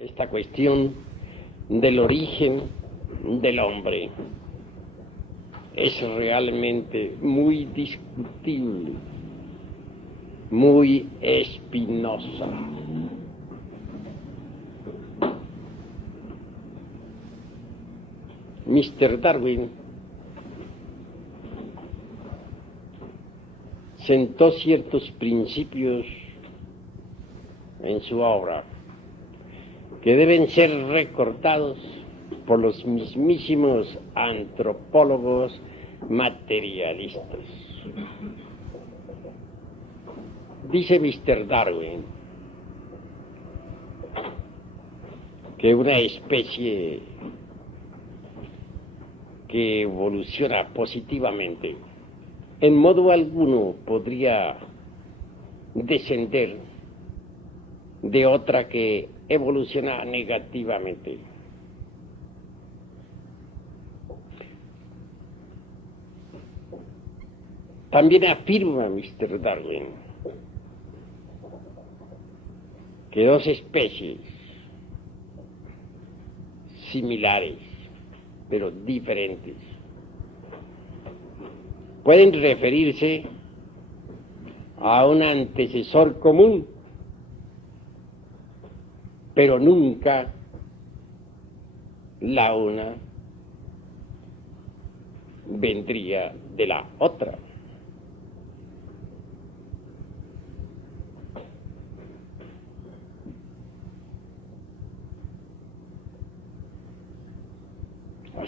esta cuestión del origen del hombre es realmente muy discutible, muy espinosa. Mr. Darwin sentó ciertos principios en su obra que deben ser recordados por los mismísimos antropólogos materialistas. Dice Mr. Darwin que una especie que evoluciona positivamente en modo alguno podría descender de otra que evoluciona negativamente. También afirma Mr. Darwin que dos especies similares pero diferentes pueden referirse a un antecesor común, pero nunca la una vendría de la otra.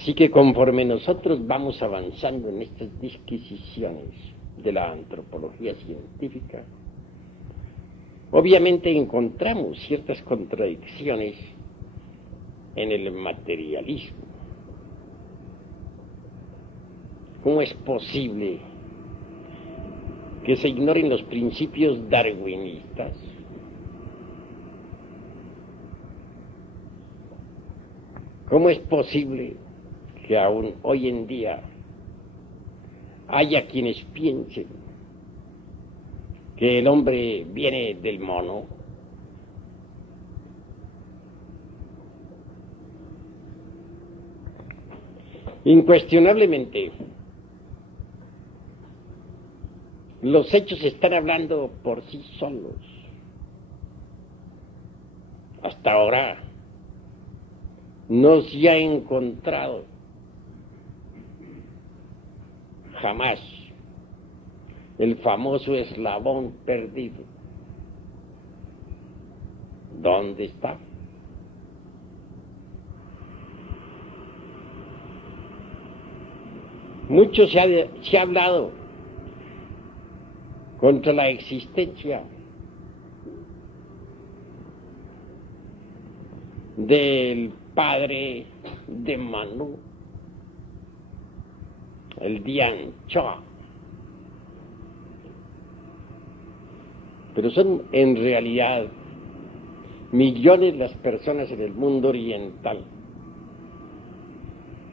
Así que conforme nosotros vamos avanzando en estas disquisiciones de la antropología científica, obviamente encontramos ciertas contradicciones en el materialismo. ¿Cómo es posible que se ignoren los principios darwinistas? ¿Cómo es posible que aún hoy en día haya quienes piensen que el hombre viene del mono? Incuestionablemente, los hechos están hablando por sí solos. Hasta ahora no se ha encontrado jamás el famoso eslabón perdido. ¿Dónde está? Mucho se ha hablado contra la existencia del padre de Manu, el Dian Choa. Pero son en realidad millones las personas en el mundo oriental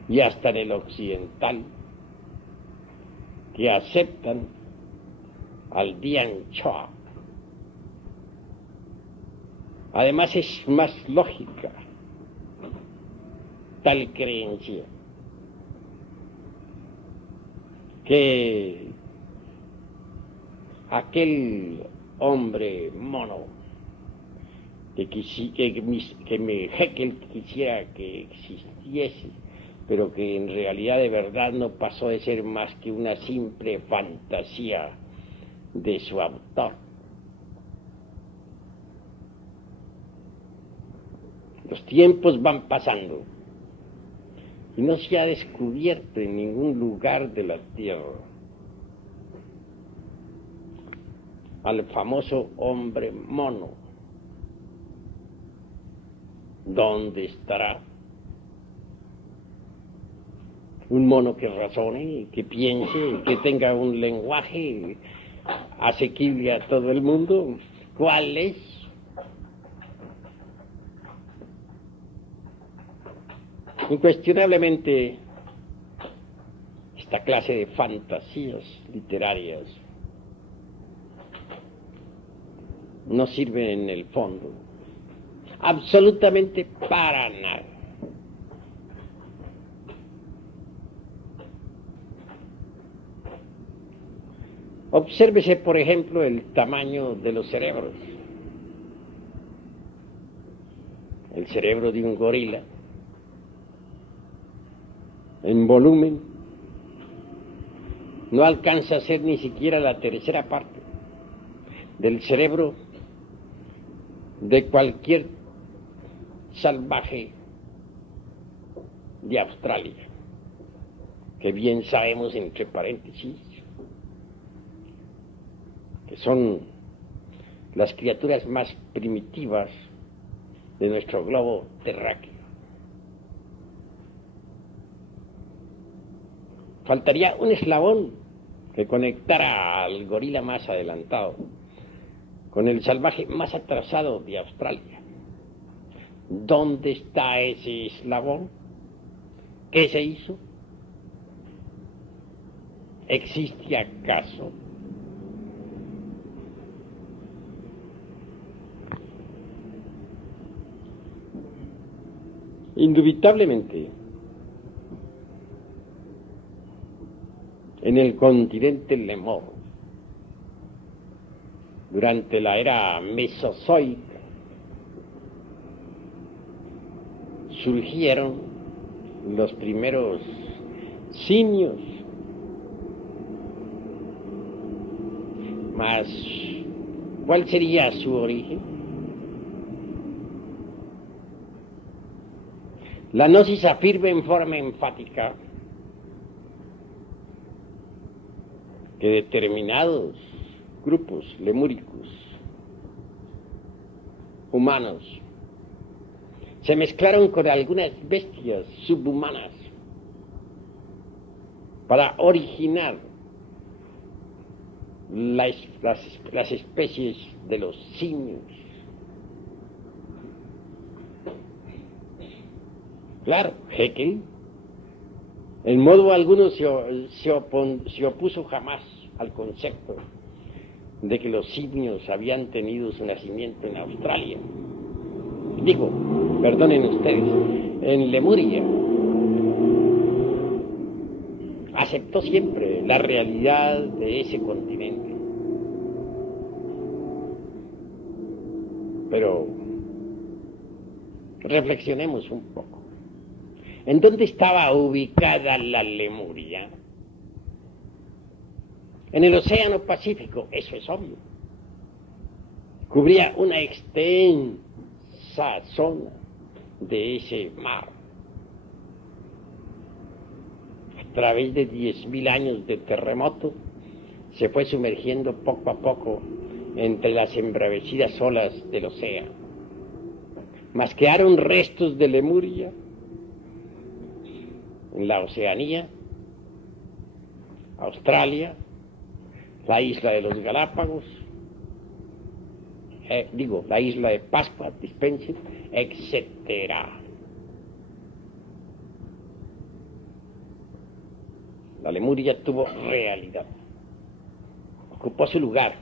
y hasta en el occidental que aceptan al Dian Choa. Además es más lógica tal creencia que aquel hombre mono que Haeckel quisiera que existiese, pero que en realidad de verdad no pasó de ser más que una simple fantasía de su autor. Los tiempos van pasando y no se ha descubierto en ningún lugar de la tierra al famoso hombre mono. ¿Dónde estará? Un mono que razone, que piense, que tenga un lenguaje asequible a todo el mundo. ¿Cuál es? Incuestionablemente, esta clase de fantasías literarias no sirven en el fondo absolutamente para nada. Obsérvese, por ejemplo, el tamaño de los cerebros. El cerebro de un gorila, en volumen, no alcanza a ser ni siquiera la tercera parte del cerebro de cualquier salvaje de Australia, que bien sabemos, entre paréntesis, que son las criaturas más primitivas de nuestro globo terráqueo. Faltaría un eslabón que conectara al gorila más adelantado con el salvaje más atrasado de Australia. ¿Dónde está ese eslabón? ¿Qué se hizo? ¿Existe acaso? Indubitablemente, en el continente Lemur, durante la era mesozoica, surgieron los primeros simios, mas ¿cuál sería su origen? La gnosis afirma en forma enfática que determinados grupos lemúricos humanos se mezclaron con algunas bestias subhumanas para originar las especies de los simios. Claro, Haeckel en modo alguno se opuso jamás al concepto de que los simios habían tenido su nacimiento en Australia. Digo, perdonen ustedes, en Lemuria. Aceptó siempre la realidad de ese continente. Pero reflexionemos un poco. ¿En dónde estaba ubicada la Lemuria? En el Océano Pacífico, eso es obvio. Cubría una extensa zona de ese mar. A través de 10.000 años de terremoto, se fue sumergiendo poco a poco entre las embravecidas olas del océano. Mas quedaron restos de Lemuria en la Oceanía, Australia, la isla de los Galápagos, la isla de Pascua, dispensen, etcétera. La Lemuria tuvo realidad, ocupó su lugar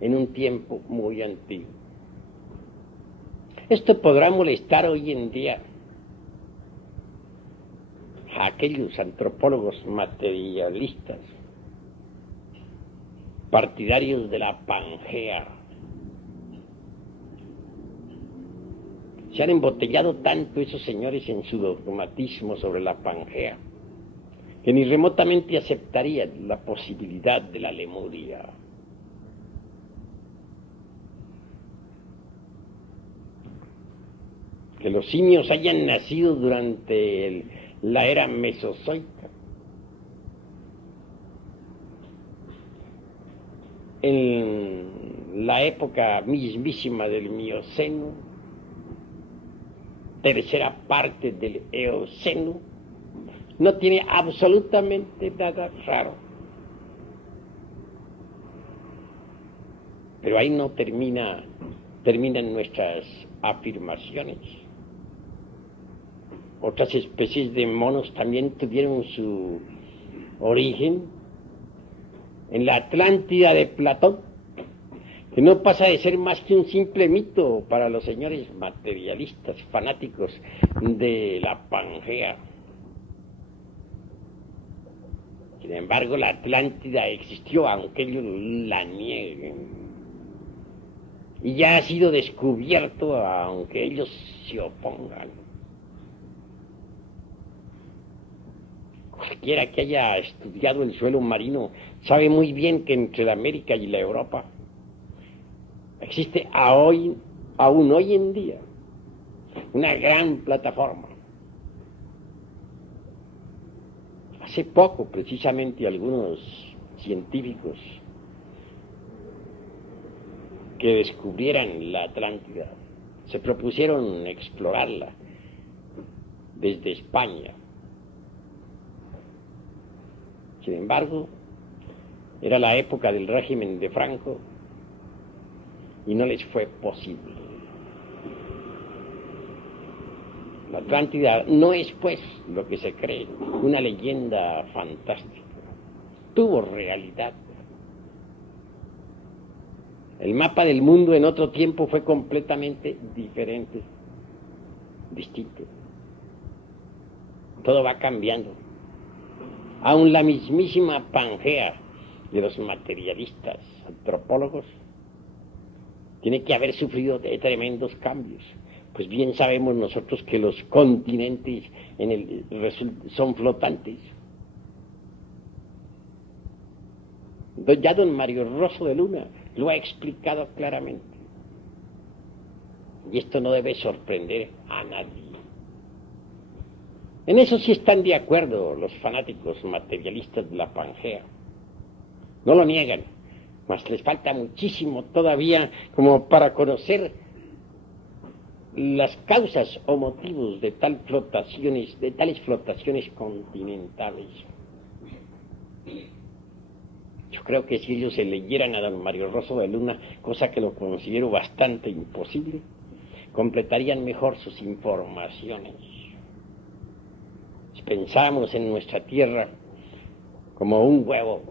en un tiempo muy antiguo. Esto podrá molestar hoy en día a aquellos antropólogos materialistas, partidarios de la Pangea. Se han embotellado tanto esos señores en su dogmatismo sobre la Pangea, que ni remotamente aceptarían la posibilidad de la Lemuria. Que los simios hayan nacido durante la era mesozoica, en la época mismísima del Mioceno, tercera parte del Eoceno, no tiene absolutamente nada raro. Pero ahí no terminan nuestras afirmaciones. Otras especies de monos también tuvieron su origen en la Atlántida de Platón, que no pasa de ser más que un simple mito para los señores materialistas fanáticos de la Pangea. Sin embargo, la Atlántida existió, aunque ellos la nieguen. Y ya ha sido descubierto, aunque ellos se opongan. Cualquiera que haya estudiado el suelo marino sabe muy bien que entre la América y la Europa existe aún hoy en día una gran plataforma. Hace poco, precisamente, algunos científicos que descubrieran la Atlántida se propusieron explorarla desde España. Sin embargo, era la época del régimen de Franco y no les fue posible. La Atlántida no es, pues, lo que se cree, una leyenda fantástica. Tuvo realidad. El mapa del mundo en otro tiempo fue completamente diferente, distinto. Todo va cambiando. Aún la mismísima Pangea de los materialistas antropólogos tiene que haber sufrido de tremendos cambios. Pues bien sabemos nosotros que los continentes son flotantes. Ya don Mario Rosso de Luna lo ha explicado claramente. Y esto no debe sorprender a nadie. En eso sí están de acuerdo los fanáticos materialistas de la Pangea. No lo niegan, mas les falta muchísimo todavía como para conocer las causas o motivos de tales flotaciones continentales. Yo creo que si ellos se leyeran a don Mario Rosso de Luna, cosa que lo considero bastante imposible, completarían mejor sus informaciones. Si pensamos en nuestra Tierra como un huevo,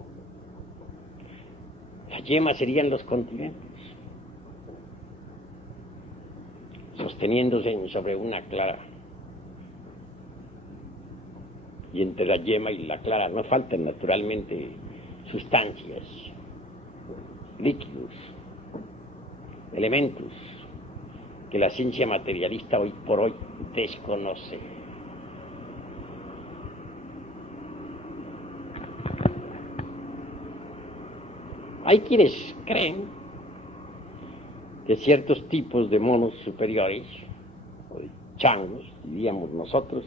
las yemas serían los continentes, sosteniéndose sobre una clara. Y entre la yema y la clara no faltan naturalmente sustancias, líquidos, elementos que la ciencia materialista hoy por hoy desconoce. Hay quienes creen que ciertos tipos de monos superiores, o de changos, diríamos nosotros,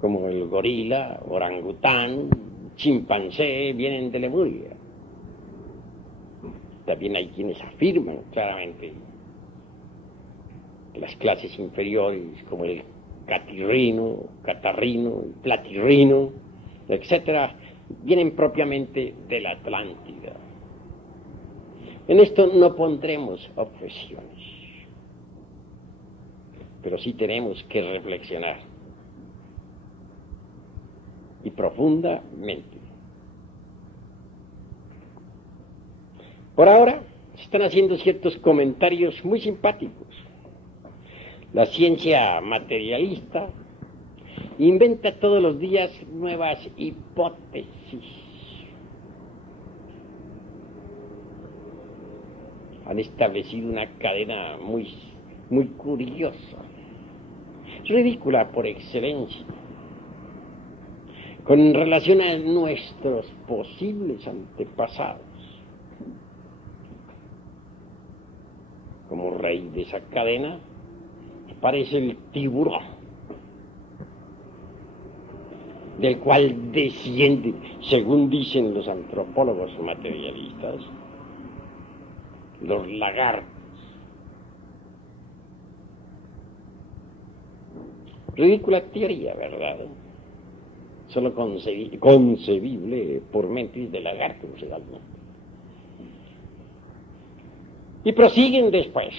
como el gorila, orangután, chimpancé, vienen de Lemuria. También hay quienes afirman claramente que las clases inferiores, como el catirrino, catarrino, el platirrino, etcétera, vienen propiamente de la Atlántida. En esto no pondremos objeciones, pero sí tenemos que reflexionar, y profundamente. Por ahora se están haciendo ciertos comentarios muy simpáticos. La ciencia materialista inventa todos los días nuevas hipótesis. Han establecido una cadena muy curiosa, ridícula por excelencia, con relación a nuestros posibles antepasados. Como rey de esa cadena aparece el tiburón, del cual descienden, según dicen los antropólogos materialistas, los lagartos. Ridícula teoría, ¿verdad? Solo concebible por mentes de lagartos realmente. Y prosiguen después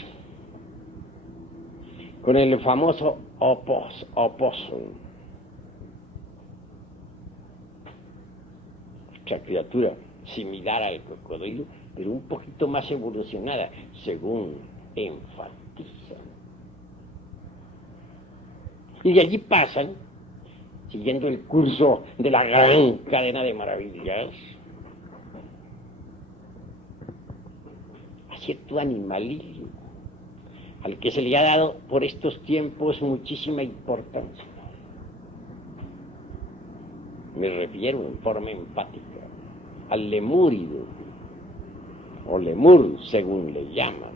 con el famoso opossum, otra criatura similar al cocodrilo, pero un poquito más evolucionada, según enfatizan. Y de allí pasan, siguiendo el curso de la gran cadena de maravillas, a cierto animalismo, al que se le ha dado por estos tiempos muchísima importancia. Me refiero en forma empática al lemúrido, o lemur, según le llaman.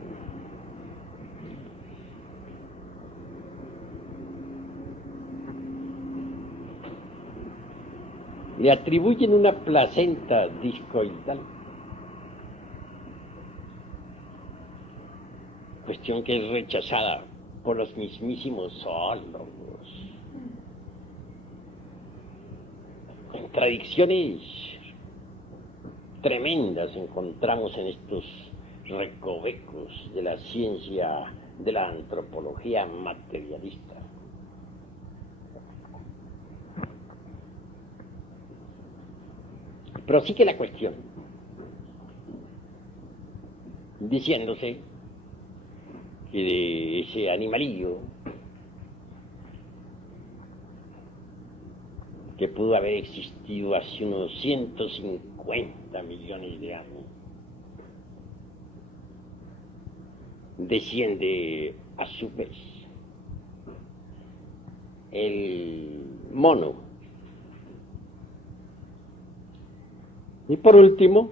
Le atribuyen una placenta discoidal, cuestión que es rechazada por los mismísimos zoólogos. Contradicciones tremendas encontramos en estos recovecos de la ciencia de la antropología materialista. Prosigue la cuestión, diciéndose que de ese animalillo que pudo haber existido hace unos 150 millones de años, desciende a su vez el mono. Y por último,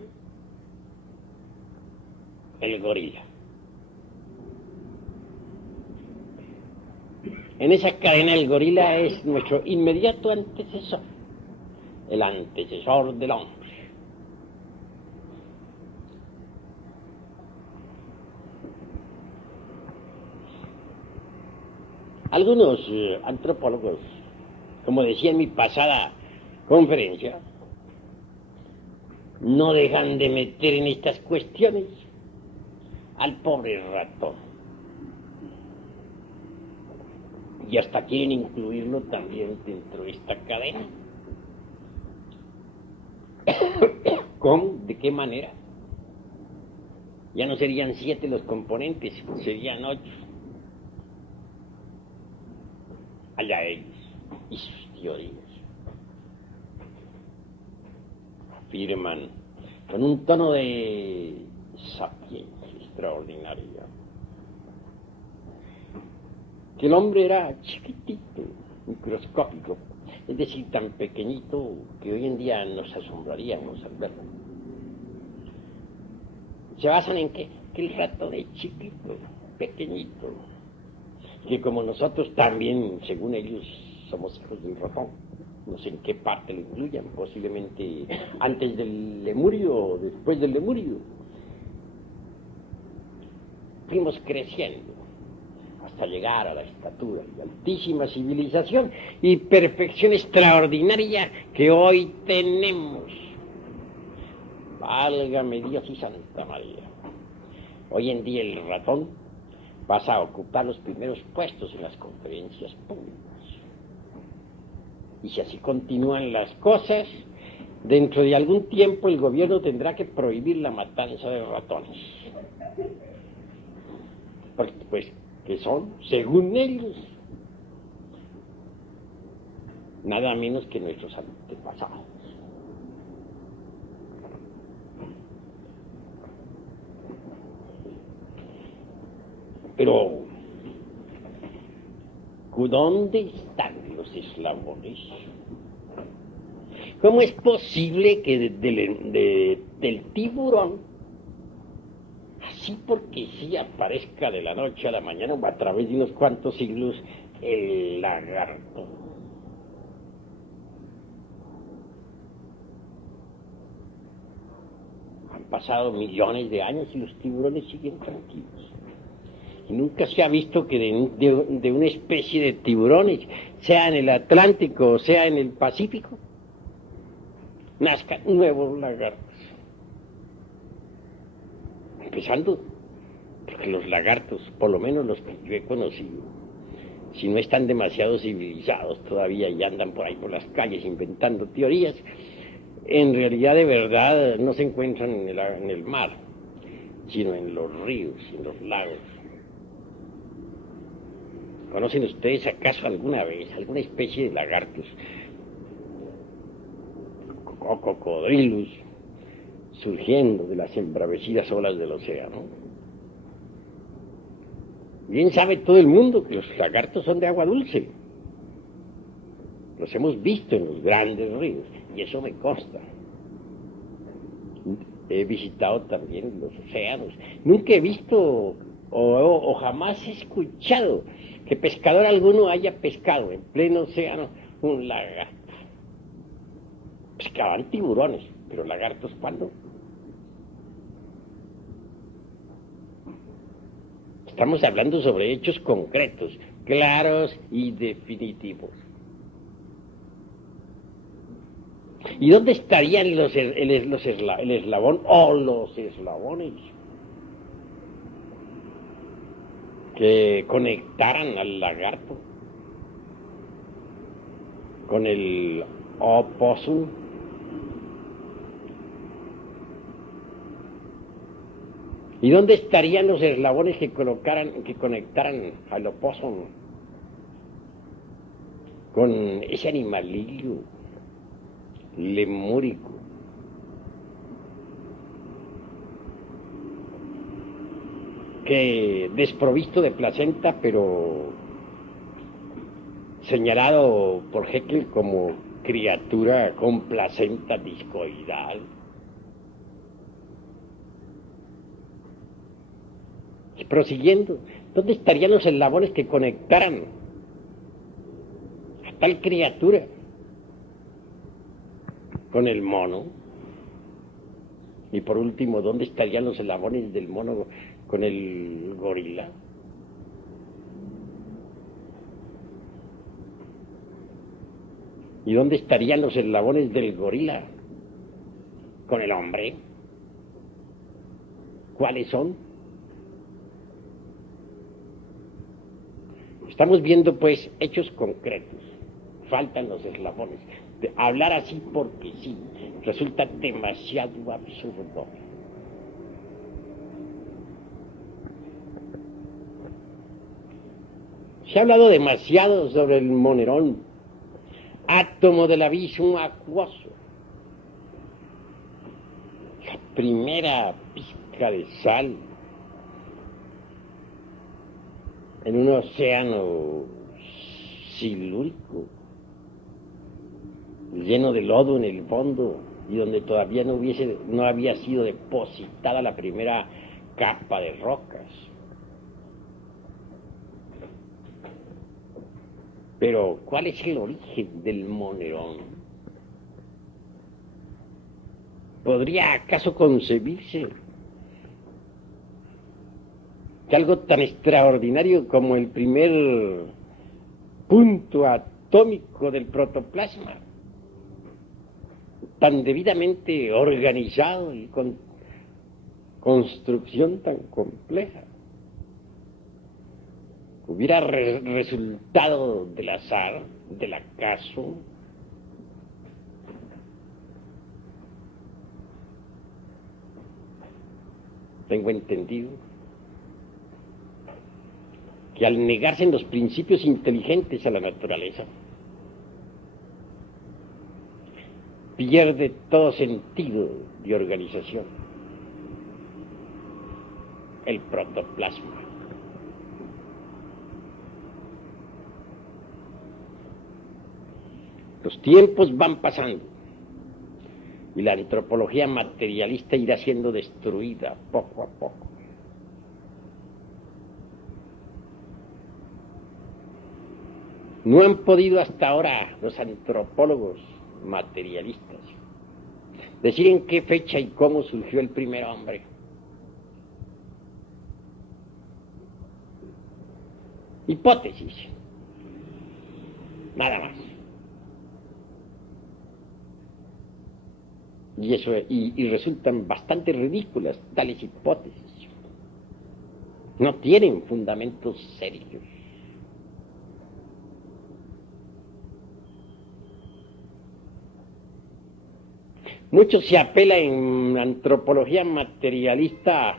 el gorila. En esa cadena el gorila es nuestro inmediato antecesor, el antecesor del hombre. Algunos antropólogos, como decía en mi pasada conferencia, no dejan de meter en estas cuestiones al pobre ratón. Y hasta quieren incluirlo también dentro de esta cadena. ¿Cómo? ¿De qué manera? Ya no serían 7 los componentes, serían 8. Allá ellos y sus teorías. Afirman con un tono de sapiencia extraordinaria que el hombre era chiquitito, microscópico, es decir, tan pequeñito que hoy en día nos asombraríamos al verlo. Se basan en que el ratón es chiquito, pequeñito, que como nosotros también, según ellos, somos hijos del ratón. No sé en qué parte lo incluyan, posiblemente antes del lemurio o después del lemurio. Fuimos creciendo hasta llegar a la estatura y altísima civilización y perfección extraordinaria que hoy tenemos. Válgame Dios y Santa María. Hoy en día el ratón pasa a ocupar los primeros puestos en las conferencias públicas. Y si así continúan las cosas, dentro de algún tiempo el gobierno tendrá que prohibir la matanza de ratones. Porque, pues, que son, según ellos, nada menos que nuestros antepasados. Pero, ¿dónde están los eslabones? ¿Cómo es posible que del tiburón, así porque sí, aparezca de la noche a la mañana o a través de unos cuantos siglos el lagarto? Han pasado millones de años y los tiburones siguen tranquilos. Y nunca se ha visto que de una especie de tiburones, sea en el Atlántico o sea en el Pacífico, nazcan nuevos lagartos. Empezando, porque los lagartos, por lo menos los que yo he conocido, si no están demasiado civilizados todavía y andan por ahí por las calles inventando teorías, en realidad de verdad no se encuentran en el mar, sino en los ríos y en los lagos. ¿Conocen ustedes acaso alguna vez alguna especie de lagartos o cocodrilos surgiendo de las embravecidas olas del océano? Bien sabe todo el mundo que los lagartos son de agua dulce. Los hemos visto en los grandes ríos, y eso me consta. He visitado también los océanos. Nunca he visto o jamás he escuchado que pescador alguno haya pescado en pleno océano un lagarto. Pescaban tiburones, pero lagartos, ¿cuándo? Estamos hablando sobre hechos concretos, claros y definitivos. ¿Y dónde estarían el eslabón o los eslabones que conectaran al lagarto con el opossum? ¿Y dónde estarían los eslabones que conectaran al opossum con ese animalillo lemúrico que, desprovisto de placenta, pero señalado por Haeckel como criatura con placenta discoidal? Prosiguiendo, ¿dónde estarían los eslabones que conectaran a tal criatura con el mono? Y por último, ¿dónde estarían los eslabones del mono con el gorila? ¿Y dónde estarían los eslabones del gorila con el hombre? ¿Cuáles son? Estamos viendo, pues, hechos concretos. Faltan los eslabones. Hablar así porque sí resulta demasiado absurdo. Se ha hablado demasiado sobre el monerón, átomo del abismo acuoso, la primera pizca de sal en un océano silúrico, lleno de lodo en el fondo, y donde todavía no había sido depositada la primera capa de rocas. Pero, ¿cuál es el origen del monerón? ¿Podría acaso concebirse que algo tan extraordinario como el primer punto atómico del protoplasma, tan debidamente organizado y con construcción tan compleja, hubiera resultado del azar, del acaso? Tengo entendido que al negarse en los principios inteligentes a la naturaleza, pierde todo sentido de organización el protoplasma. Los tiempos van pasando y la antropología materialista irá siendo destruida poco a poco. No han podido hasta ahora los antropólogos materialistas decir en qué fecha y cómo surgió el primer hombre. Hipótesis, nada más. Y resultan bastante ridículas tales hipótesis. No tienen fundamentos serios. Mucho se apela en antropología materialista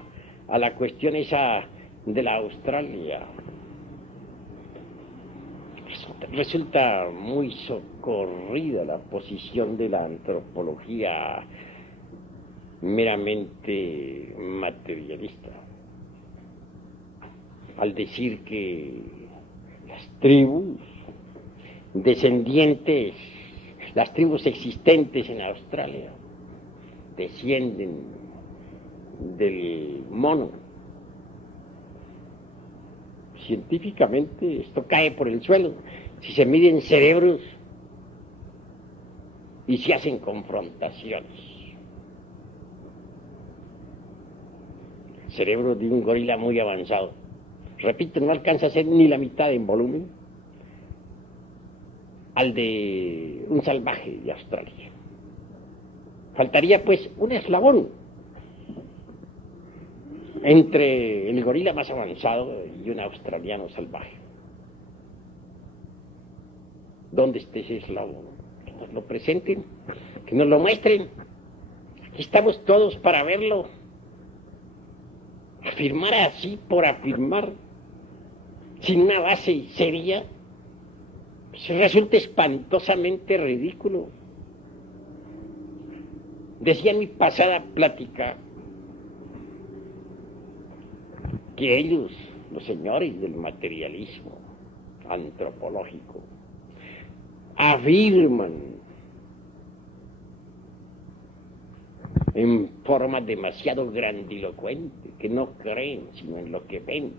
a la cuestión esa de la Australia. Resulta muy socorrida la posición de la antropología meramente materialista, al decir que las tribus descendientes, las tribus existentes en Australia, descienden del mono. Científicamente esto cae por el suelo. Si se miden cerebros y se hacen confrontaciones. Cerebro de un gorila muy avanzado. Repito, no alcanza a ser ni la mitad en volumen al de un salvaje de Australia. Faltaría pues un eslabón entre el gorila más avanzado y un australiano salvaje. ¿Dónde está ese eslabón? Que nos lo presenten, que nos lo muestren. Aquí estamos todos para verlo. Afirmar así por afirmar, sin una base seria, pues resulta espantosamente ridículo. Decía en mi pasada plática que ellos, los señores del materialismo antropológico, afirman en forma demasiado grandilocuente que no creen sino en lo que ven.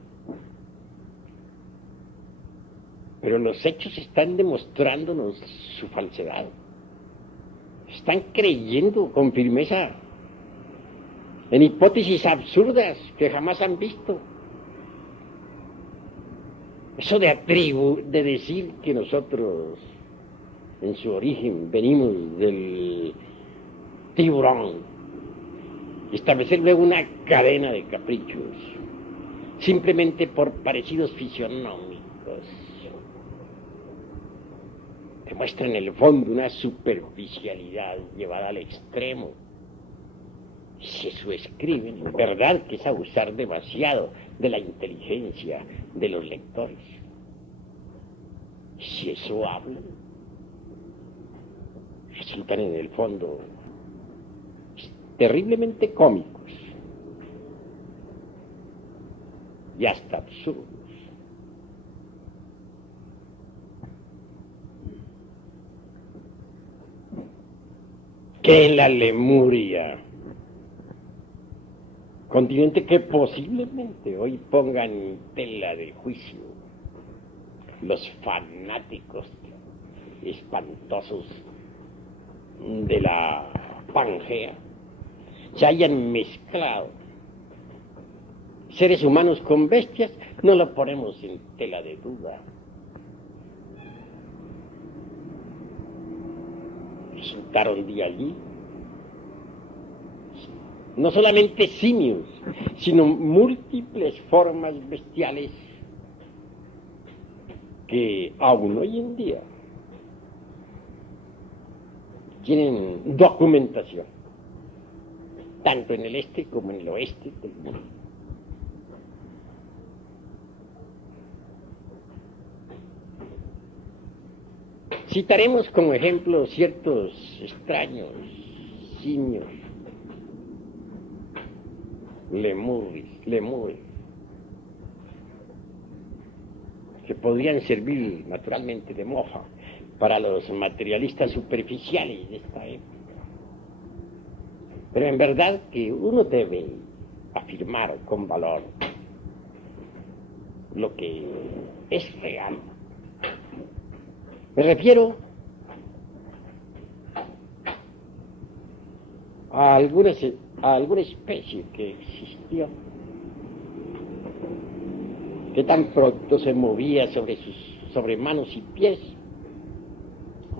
Pero los hechos están demostrándonos su falsedad. Están creyendo con firmeza en hipótesis absurdas que jamás han visto. Eso de decir que nosotros en su origen venimos del tiburón, establecer luego una cadena de caprichos simplemente por parecidos fisionómicos que muestran en el fondo una superficialidad llevada al extremo. Si eso escriben, en verdad que es abusar demasiado de la inteligencia de los lectores. Si eso hablan, resultan en el fondo terriblemente cómicos y hasta absurdos. Que en la Lemuria, continente que posiblemente hoy pongan en tela de juicio los fanáticos espantosos de la Pangea, se hayan mezclado seres humanos con bestias, no lo ponemos en tela de duda. Resultaron de allí no solamente simios, sino múltiples formas bestiales que aún hoy en día tienen documentación, tanto en el este como en el oeste del mundo. Citaremos como ejemplo ciertos extraños simios, lemures, que podrían servir naturalmente de mofa para los materialistas superficiales de esta época. Pero en verdad que uno debe afirmar con valor lo que es real. Me refiero a alguna especie que existió, que tan pronto se movía sobre manos y pies,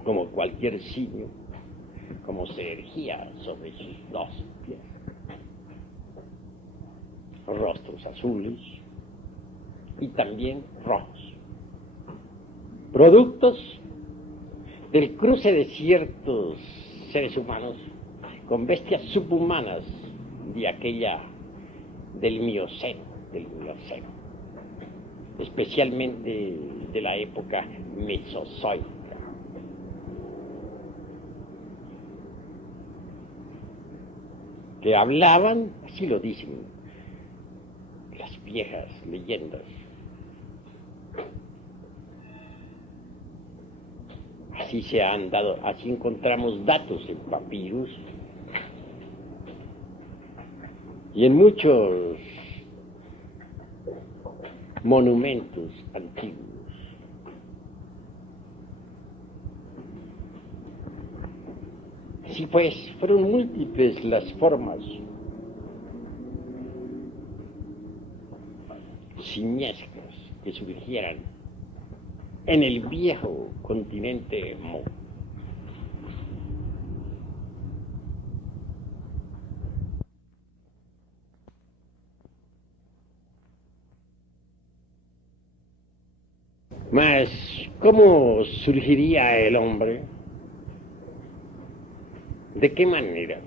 como cualquier simio, como se erigía sobre sus dos pies. Rostros azules y también rojos. Productos del cruce de ciertos seres humanos con bestias subhumanas de aquella del Mioceno, especialmente de la época mesozoica. Que hablaban, así lo dicen las viejas leyendas, así se han dado, así encontramos datos en papiros y en muchos monumentos antiguos. Sí, pues, fueron múltiples las formas simiescas que surgieran en el viejo continente Mo. Mas, ¿cómo surgiría el hombre? ¿De qué manera?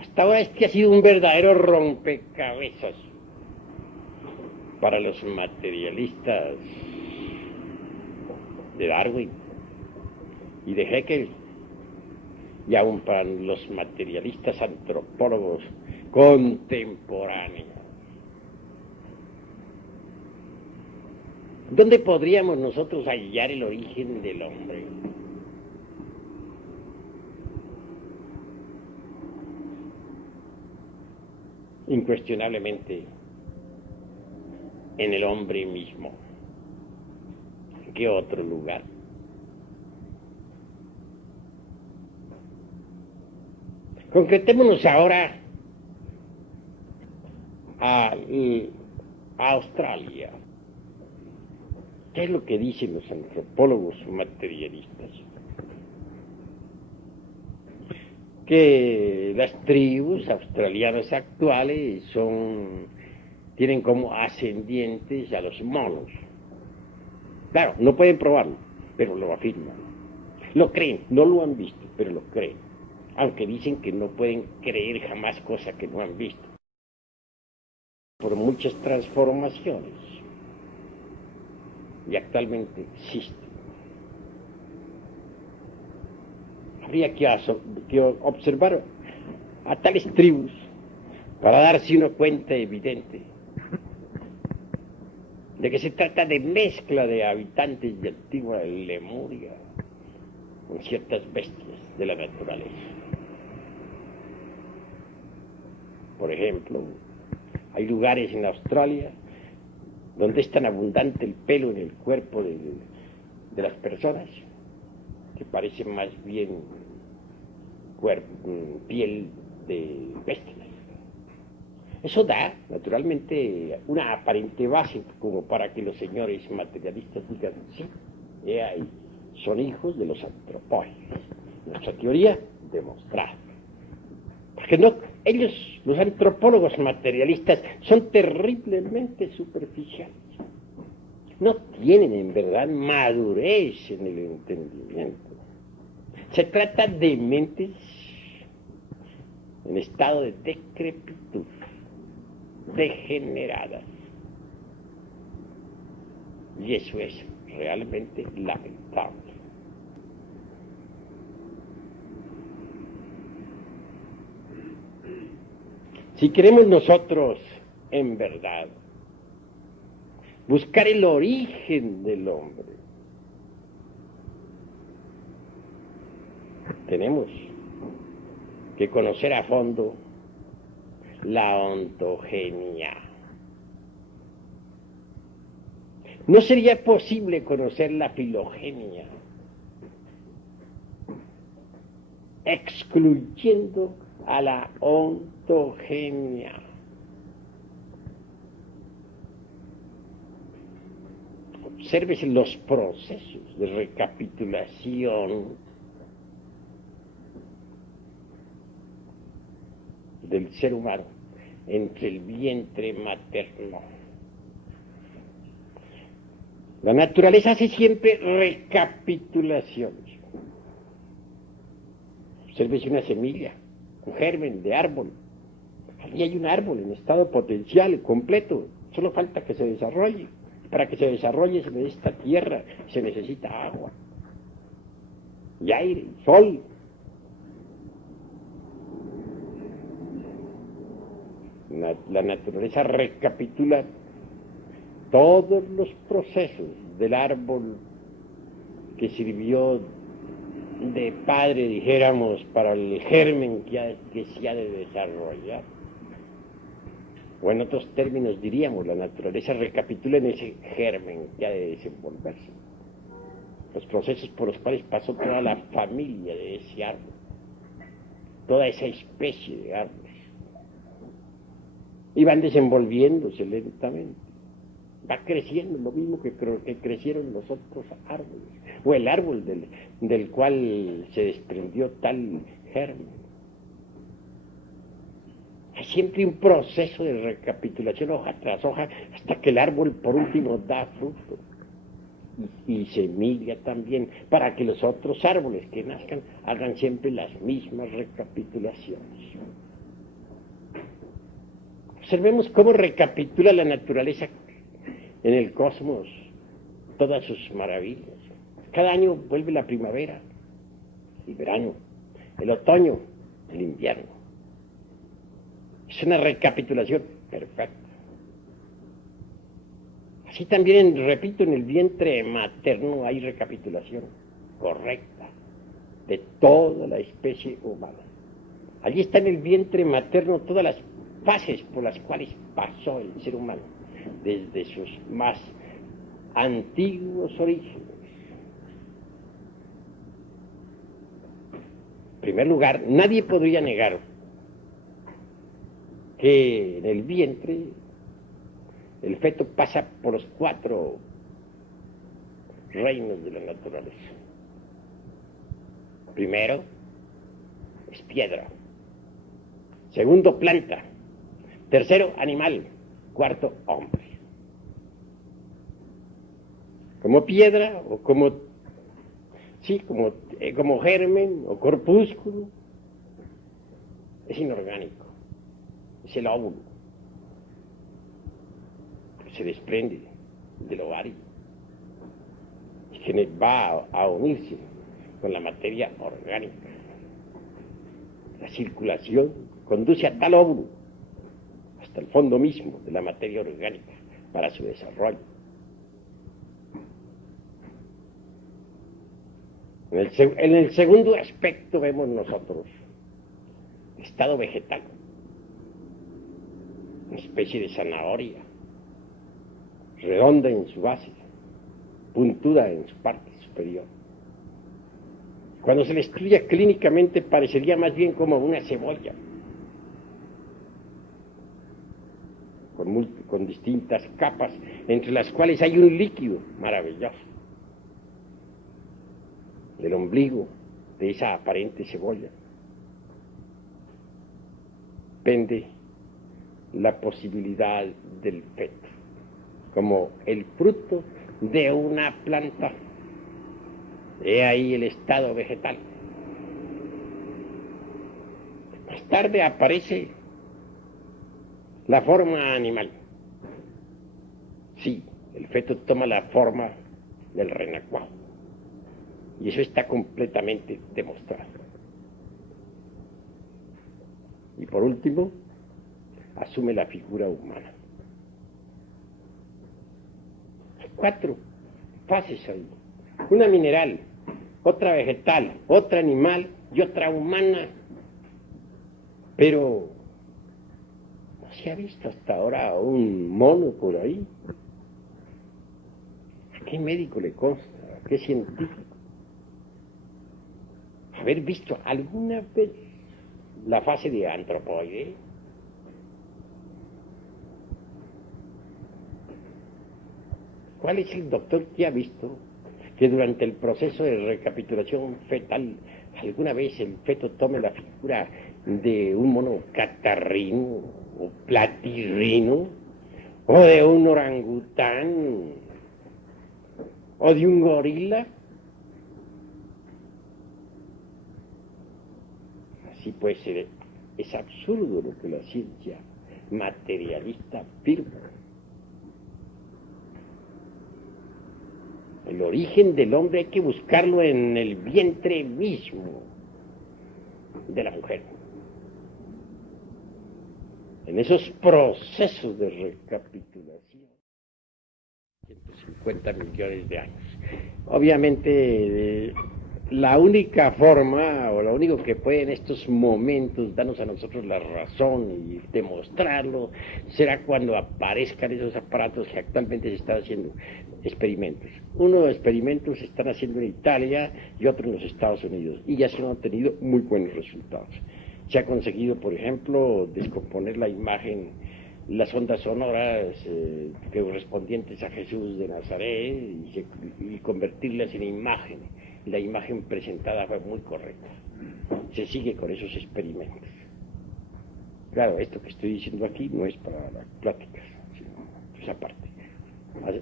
Hasta ahora este ha sido un verdadero rompecabezas para los materialistas de Darwin y de Haeckel, y aún para los materialistas antropólogos contemporáneos. ¿Dónde podríamos nosotros hallar el origen del hombre? Incuestionablemente en el hombre mismo. ¿En qué otro lugar? Concretémonos ahora a Australia. ¿Qué es lo que dicen los antropólogos materialistas? Que las tribus australianas actuales tienen como ascendientes a los monos. Claro, no pueden probarlo, pero lo afirman. Lo creen, no lo han visto, pero lo creen. Aunque dicen que no pueden creer jamás cosas que no han visto. Por muchas transformaciones. Y actualmente existen. Habría que observar a tales tribus para darse una cuenta evidente de que se trata de mezcla de habitantes de antigua Lemuria con ciertas bestias de la naturaleza. Por ejemplo, hay lugares en Australia donde es tan abundante el pelo en el cuerpo de las personas que parece más bien piel de bestias. Eso da, naturalmente, una aparente base como para que los señores materialistas digan, sí, ahí son hijos de los antropóides. Nuestra teoría demostrada. Porque no, ellos, los antropólogos materialistas, son terriblemente superficiales. No tienen en verdad madurez en el entendimiento. Se trata de mentes en estado de decrepitud, degeneradas. Y eso es realmente lamentable. Si queremos nosotros, en verdad, buscar el origen del hombre, tenemos que conocer a fondo la ontogenia. No sería posible conocer la filogenia, excluyendo a la ontogenia. Obsérvese los procesos de recapitulación del ser humano entre el vientre materno. La naturaleza hace siempre recapitulaciones. Obsérvese una semilla, un germen de árbol, Allí hay un árbol en estado potencial completo, solo falta que se desarrolle. Para que se desarrolle se necesita tierra, se necesita agua, y aire, y sol. La naturaleza recapitula todos los procesos del árbol que sirvió de padre, dijéramos, para el germen que se ha de desarrollar. O en otros términos diríamos, la naturaleza recapitula en ese germen que ha de desenvolverse. Los procesos por los cuales pasó toda la familia de ese árbol, toda esa especie de árboles. Y van desenvolviéndose lentamente. Va creciendo lo mismo que crecieron los otros árboles, o el árbol del cual se desprendió tal germen. Hay siempre un proceso de recapitulación hoja tras hoja hasta que el árbol por último da fruto y semilla también, para que los otros árboles que nazcan hagan siempre las mismas recapitulaciones. Observemos cómo recapitula la naturaleza en el cosmos todas sus maravillas. Cada año vuelve la primavera, el verano, el otoño, el invierno. Es una recapitulación perfecta. Así también, repito, en el vientre materno hay recapitulación correcta de toda la especie humana. Allí está en el vientre materno todas las fases por las cuales pasó el ser humano, desde sus más antiguos orígenes. En primer lugar, nadie podría negar que en el vientre el feto pasa por los 4 reinos de la naturaleza. Primero, es piedra. Segundo, planta. Tercero, animal. Cuarto, hombre. Como piedra o como germen o corpúsculo, es inorgánico. Es el óvulo que se desprende del ovario y que va a unirse con la materia orgánica. La circulación conduce a tal óvulo hasta el fondo mismo de la materia orgánica para su desarrollo. En el segundo aspecto vemos nosotros el estado vegetal, una especie de zanahoria, redonda en su base, puntuda en su parte superior. Cuando se le estudia clínicamente parecería más bien como una cebolla, con distintas capas, entre las cuales hay un líquido maravilloso. Del ombligo de esa aparente cebolla pende la posibilidad del feto, como el fruto de una planta. He ahí el estado vegetal. Más tarde aparece la forma animal. Sí, el feto toma la forma del renacuajo. Y eso está completamente demostrado. Y por último, asume la figura humana. Hay 4 fases ahí. Una mineral, otra vegetal, otra animal y otra humana. Pero no se ha visto hasta ahora un mono por ahí. ¿A qué médico le consta? ¿A qué científico? Haber visto alguna vez la fase de antropoide. ¿Cuál es el doctor que ha visto que durante el proceso de recapitulación fetal alguna vez el feto tome la figura de un mono catarrino o platirrino, o de un orangután, o de un gorila? Así pues, Es absurdo lo que la ciencia materialista afirma. El origen del hombre hay que buscarlo en el vientre mismo de la mujer. En esos procesos de recapitulación. 150 millones de años. Obviamente, la única forma, o lo único que puede en estos momentos darnos a nosotros la razón y demostrarlo, será cuando aparezcan esos aparatos que actualmente se están haciendo experimentos. Uno de los experimentos se están haciendo en Italia y otro en los Estados Unidos, y ya se han obtenido muy buenos resultados. Se ha conseguido, por ejemplo, descomponer la imagen, las ondas sonoras correspondientes a Jesús de Nazaret y convertirlas en imagen. La imagen presentada fue muy correcta. Se sigue con esos experimentos. Claro, esto que estoy diciendo aquí no es para las pláticas, sino esa parte.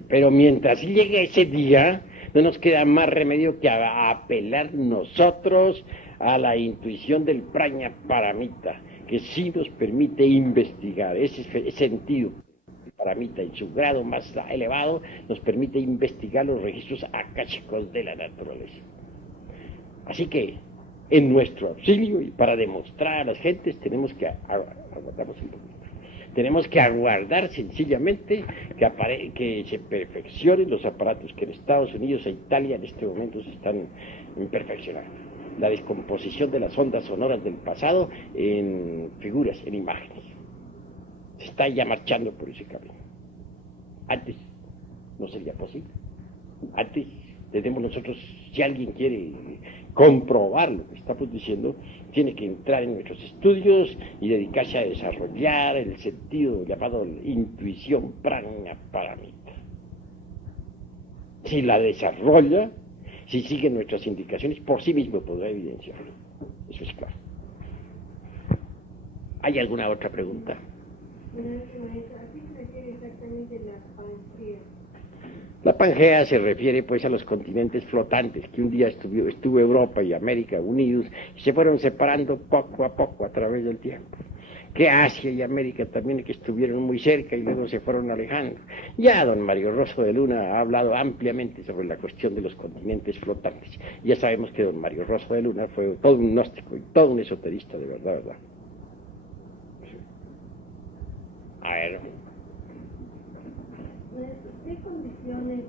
Pero mientras llegue ese día, no nos queda más remedio que apelar nosotros a la intuición del Prajna Paramita, que sí nos permite investigar ese sentido. Paramita, en su grado más elevado, nos permite investigar los registros akáshicos de la naturaleza. Así que, en nuestro auxilio y para demostrar a las gentes, tenemos que aguardar sencillamente que se perfeccionen los aparatos que en Estados Unidos e Italia en este momento se están perfeccionando. La descomposición de las ondas sonoras del pasado en figuras, en imágenes. Se está ya marchando por ese camino. Antes no sería posible. Antes tenemos nosotros, si alguien quiere comprobar lo que estamos diciendo, tiene que entrar en nuestros estudios y dedicarse a desarrollar el sentido llamado intuición Prajna Paramita. Si la desarrolla, si sigue nuestras indicaciones, por sí mismo podrá evidenciarlo. Eso es claro. ¿Hay alguna otra pregunta? ¿A qué se refiere exactamente la Pangea? La Pangea se refiere pues a los continentes flotantes, que un día estuvo Europa y América unidos y se fueron separando poco a poco a través del tiempo. Que Asia y América también que estuvieron muy cerca y luego se fueron alejando. Ya don Mario Rosso de Luna ha hablado ampliamente sobre la cuestión de los continentes flotantes. Ya sabemos que don Mario Rosso de Luna fue todo un gnóstico y todo un esoterista de verdad, ¿verdad? Sí. A ver. ¿Qué condiciones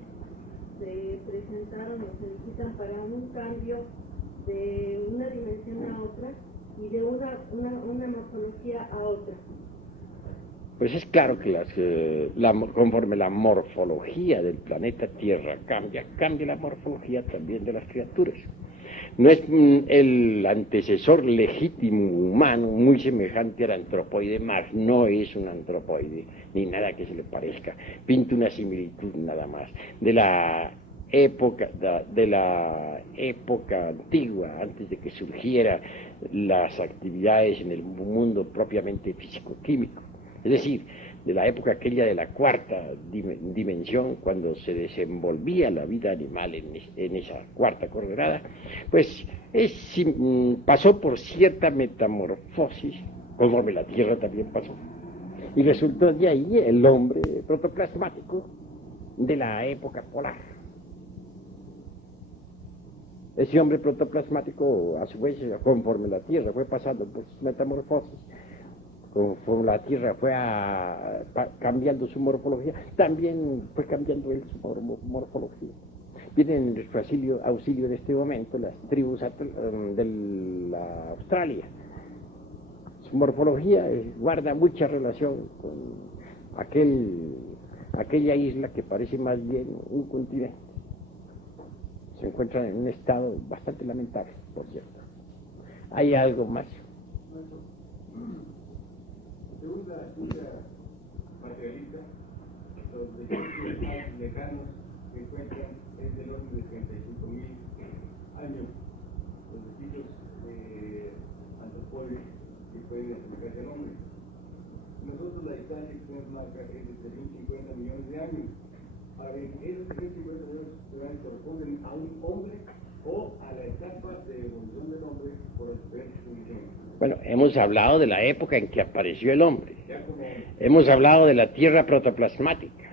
se presentaron o se necesitan para un cambio de una dimensión a otra y de una morfología a otra? Pues es claro que conforme la morfología del planeta Tierra cambia la morfología también de las criaturas. No es el antecesor legítimo humano muy semejante al antropoide, más no es un antropoide, ni nada que se le parezca. Pinta una similitud nada más. De la época antigua, antes de que surgieran las actividades en el mundo propiamente físico-químico. Es decir, de la época aquella de la cuarta dimensión, cuando se desenvolvía la vida animal en esa cuarta coordenada, pues pasó por cierta metamorfosis, conforme la Tierra también pasó, y resultó de ahí el hombre protoplasmático de la época polar. Ese hombre protoplasmático, a su vez, conforme la Tierra fue pasando por sus metamorfosis, conforme la Tierra fue cambiando su morfología, también fue cambiando él su morfología. Vienen en nuestro auxilio en este momento las tribus de la Australia. Su morfología guarda mucha relación con aquella isla que parece más bien un continente. Se encuentran en un estado bastante lamentable, por cierto. ¿Hay algo más? Según la estudia materialista, los registros más lejanos que encuentran es del orden de 35.000 años. Los vestigios antropóides que pueden aplicarse al hombre. Nosotros la distancia que nos marca es de 350 millones de años. Ahora bien, esos 350 millones de años corresponden a un hombre o a la etapa de evolución del hombre por las diferentes condiciones. Bueno, hemos hablado de la época en que apareció el hombre. Ya como Hemos hablado de la tierra protoplasmática.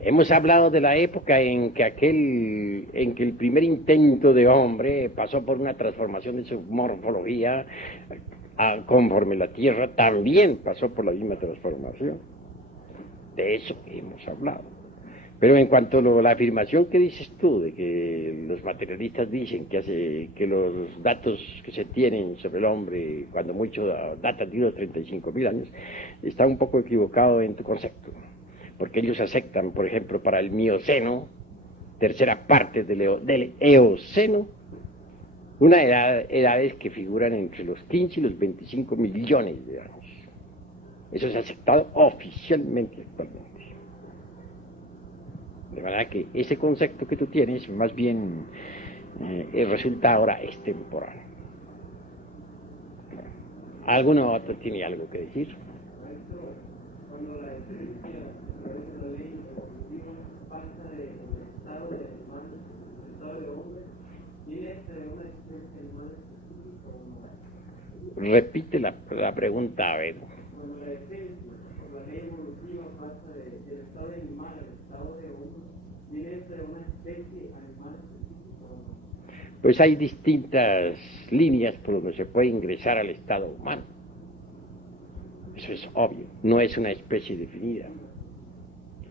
Hemos hablado de la época en que el primer intento de hombre pasó por una transformación de su morfología, conforme la tierra también pasó por la misma transformación. De eso hemos hablado. Pero en cuanto a la afirmación que dices tú, de que los materialistas dicen que los datos que se tienen sobre el hombre, cuando mucho datan de unos 35.000 años, está un poco equivocado en tu concepto. Porque ellos aceptan, por ejemplo, para el Mioceno, tercera parte del Eoceno, edades que figuran entre los 15 y los 25 millones de años. Eso se ha aceptado oficialmente actualmente. De manera que ese concepto que tú tienes, más bien, resulta ahora extemporáneo. ¿Alguno otro tiene algo que decir? Maestro, cuando la esencia a través de la ley evolutiva pasa del estado de animal al estado de hombre, ¿tiene una existencia animal específica o no? Repite la pregunta, a ver. Cuando la esencia, por la ley evolutiva, pasa del estado de animal al estado de hombre, ¿tiene una especie animal específica o no? Pues hay distintas líneas por donde se puede ingresar al estado humano. Eso es obvio, no es una especie definida.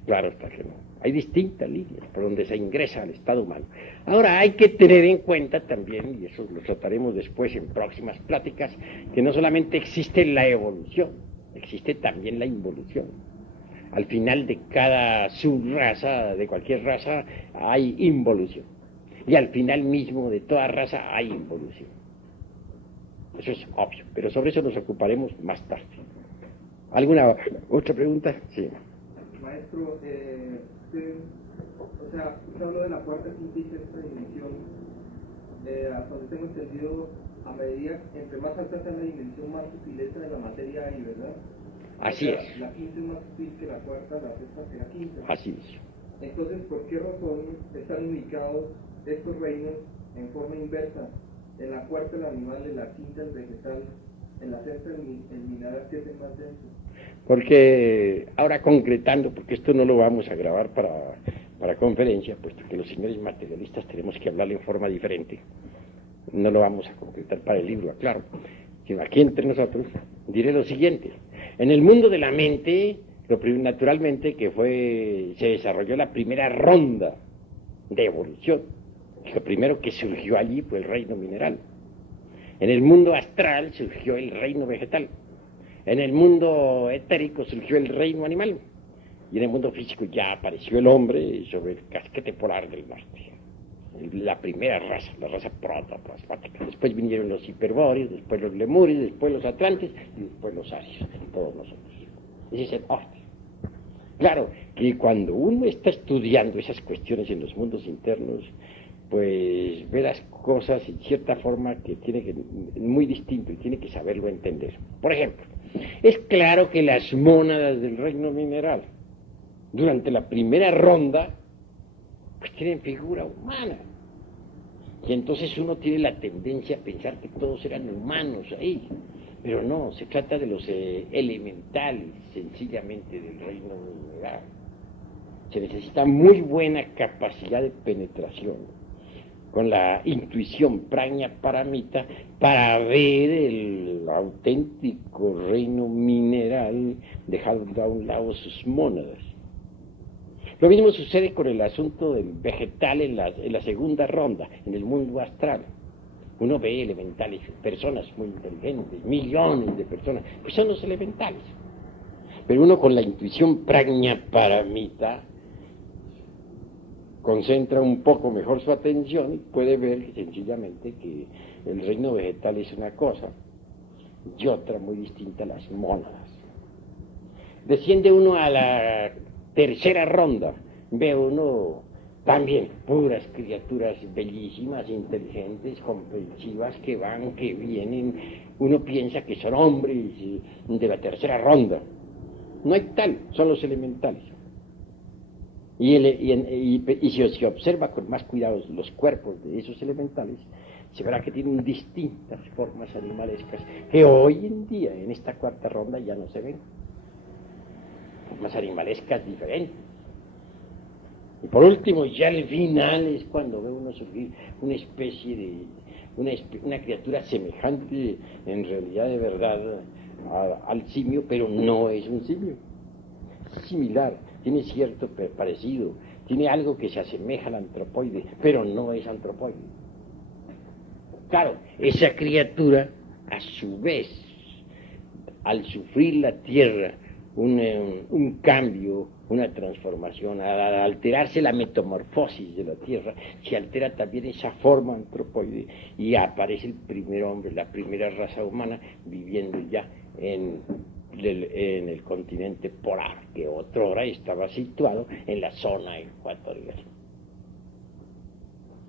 Claro está que no. Hay distintas líneas por donde se ingresa al estado humano. Ahora hay que tener en cuenta también, y eso lo trataremos después en próximas pláticas, que no solamente existe la evolución, existe también la involución. Al final de cada subraza, de cualquier raza, hay involución. Y al final mismo de toda raza hay involución. Eso es obvio, pero sobre eso nos ocuparemos más tarde. ¿Alguna otra pregunta? Sí. Maestro, usted habló de la cuarta, quinta y sexta dimensión. Hasta donde tengo entendido, a medida, entre más alta está la dimensión, más sutileza de la materia hay, ¿verdad? Así o sea, es. La quinta es más sutil que la cuarta, la sexta que la quinta. Así es. Entonces, ¿por qué razón están ubicados estos reinos en forma inversa? En la cuarta el animal, en la quinta el vegetal, en la sexta el mineral, que es el más denso. Porque ahora concretando, porque esto no lo vamos a grabar para conferencia, puesto que los señores materialistas tenemos que hablarle en forma diferente. No lo vamos a concretar para el libro, aclaro, sino aquí entre nosotros diré lo siguiente. En el mundo de la mente, naturalmente se desarrolló la primera ronda de evolución. Lo primero que surgió allí fue el reino mineral. En el mundo astral surgió el reino vegetal. En el mundo etérico surgió el reino animal. Y en el mundo físico ya apareció el hombre sobre el casquete polar del norte. La primera raza, la raza protoplasmática. Después vinieron los hiperbóreos, después los lemures, después los atlantes y después los arios, todos nosotros. Ese es el orden. Claro que cuando uno está estudiando esas cuestiones en los mundos internos, pues ve las cosas en cierta forma que muy distinto y tiene que saberlo entender. Por ejemplo, es claro que las mónadas del reino mineral, durante la primera ronda, pues tienen figura humana. Y entonces uno tiene la tendencia a pensar que todos eran humanos ahí. Pero no, se trata de los elementales, sencillamente, del reino mineral. Se necesita muy buena capacidad de penetración con la intuición prajna paramita para ver el auténtico reino mineral, dejando a un lado sus mónadas. Lo mismo sucede con el asunto del vegetal en la segunda ronda, en el mundo astral. Uno ve elementales, personas muy inteligentes, millones de personas, pues son los elementales. Pero uno con la intuición prajna paramita concentra un poco mejor su atención y puede ver sencillamente que el reino vegetal es una cosa y otra muy distinta, las mónadas. Desciende uno a la tercera ronda, ve uno también puras criaturas bellísimas, inteligentes, comprensivas, que van, que vienen. Uno piensa que son hombres de la tercera ronda. No hay tal, son los elementales. Y si se observa con más cuidado los cuerpos de esos elementales, se verá que tienen distintas formas animalescas que hoy en día, en esta cuarta ronda, ya no se ven. Formas animalescas diferentes. Y por último, ya al final es cuando ve uno surgir una especie de, una criatura semejante, en realidad de verdad, al simio, pero no es un simio. Es similar, tiene cierto parecido, tiene algo que se asemeja al antropoide, pero no es antropoide. Claro, esa criatura, a su vez, al sufrir la Tierra un cambio, una transformación, al alterarse la metamorfosis de la Tierra, se altera también esa forma antropoide y aparece el primer hombre, la primera raza humana viviendo ya en el continente polar, que otrora estaba situado en la zona ecuatorial.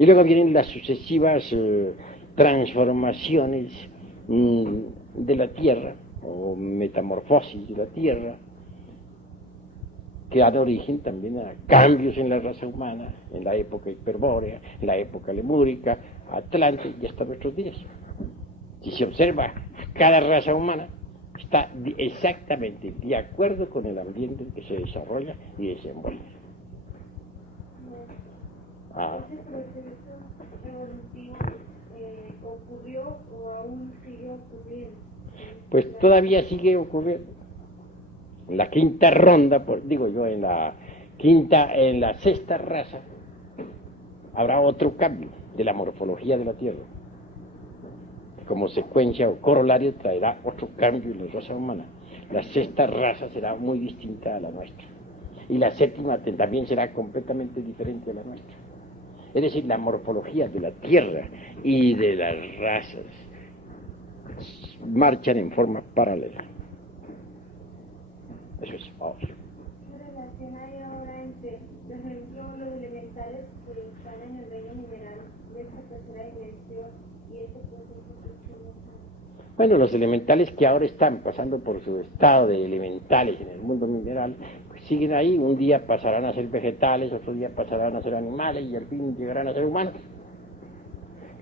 Y luego vienen las sucesivas transformaciones de la Tierra, o metamorfosis de la Tierra, que dan origen también a cambios en la raza humana, en la época hiperbórea, en la época lemúrica, Atlante y hasta nuestros días. Si se observa, cada raza humana está exactamente de acuerdo con el ambiente en que se desarrolla y desenvuelve. ¿Ese proceso evolutivo ocurrió o aún sigue ocurriendo? Pues todavía sigue ocurriendo. En la quinta ronda, en la sexta raza, habrá otro cambio de la morfología de la Tierra. Como secuencia o corolario traerá otro cambio en la raza humana. La sexta raza será muy distinta a la nuestra. Y la séptima también será completamente diferente a la nuestra. Es decir, la morfología de la Tierra y de las razas marchan en forma paralela. Eso es obvio. ¿Qué relación hay ahora entre, por ejemplo, los elementales que están en el reino mineral de esta tercera dimensión y este proceso que estamos? Bueno, los elementales que ahora están pasando por su estado de elementales en el mundo mineral, pues siguen ahí. Un día pasarán a ser vegetales, otro día pasarán a ser animales y al fin llegarán a ser humanos.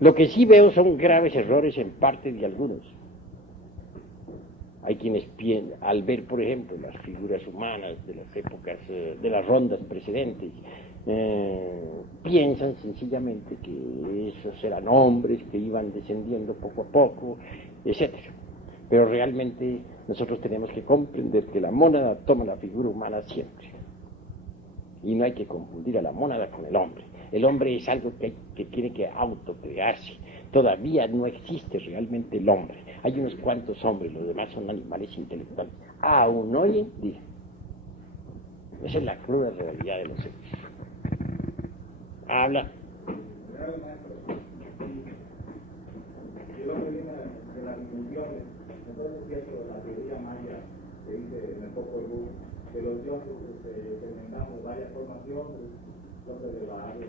Lo que sí veo son graves errores en parte de algunos. Hay quienes al ver, por ejemplo, las figuras humanas de las épocas, de las rondas precedentes, piensan sencillamente que esos eran hombres que iban descendiendo poco a poco, etc. Pero realmente nosotros tenemos que comprender que la mónada toma la figura humana siempre. Y no hay que confundir a la mónada con el hombre. El hombre es algo que tiene que autocrearse. Todavía no existe realmente el hombre. Hay unos cuantos hombres, los demás son animales intelectuales. Aún hoy en día. Esa es la cruda realidad de los seres. Habla. El hombre viene de las dimensiones. Entonces es cierto, la teoría maya que dice en el Popol Vuh, que los dioses experimentamos varias formaciones, dioses del aire,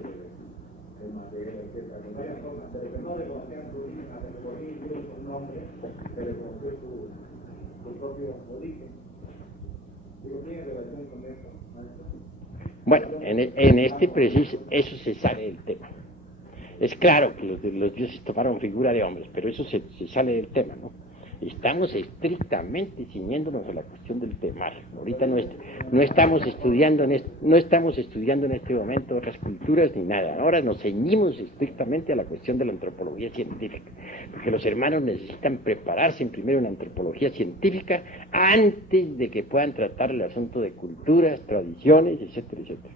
del madera, etc. Con varias formas, pero que no reconocían su origen, hasta que por fin dio su nombre, se reconoció su propio origen. Digo, ¿tiene relación con eso, maestro? Bueno, en este preciso, eso se sale del tema. Es claro que los dioses tomaron figura de hombres, pero eso se sale del tema, ¿no? Estamos estrictamente ciñéndonos a la cuestión del temar. Ahorita no estamos estudiando en este momento otras culturas ni nada. Ahora nos ceñimos estrictamente a la cuestión de la antropología científica, porque los hermanos necesitan prepararse primero en la antropología científica antes de que puedan tratar el asunto de culturas, tradiciones, etcétera, etcétera.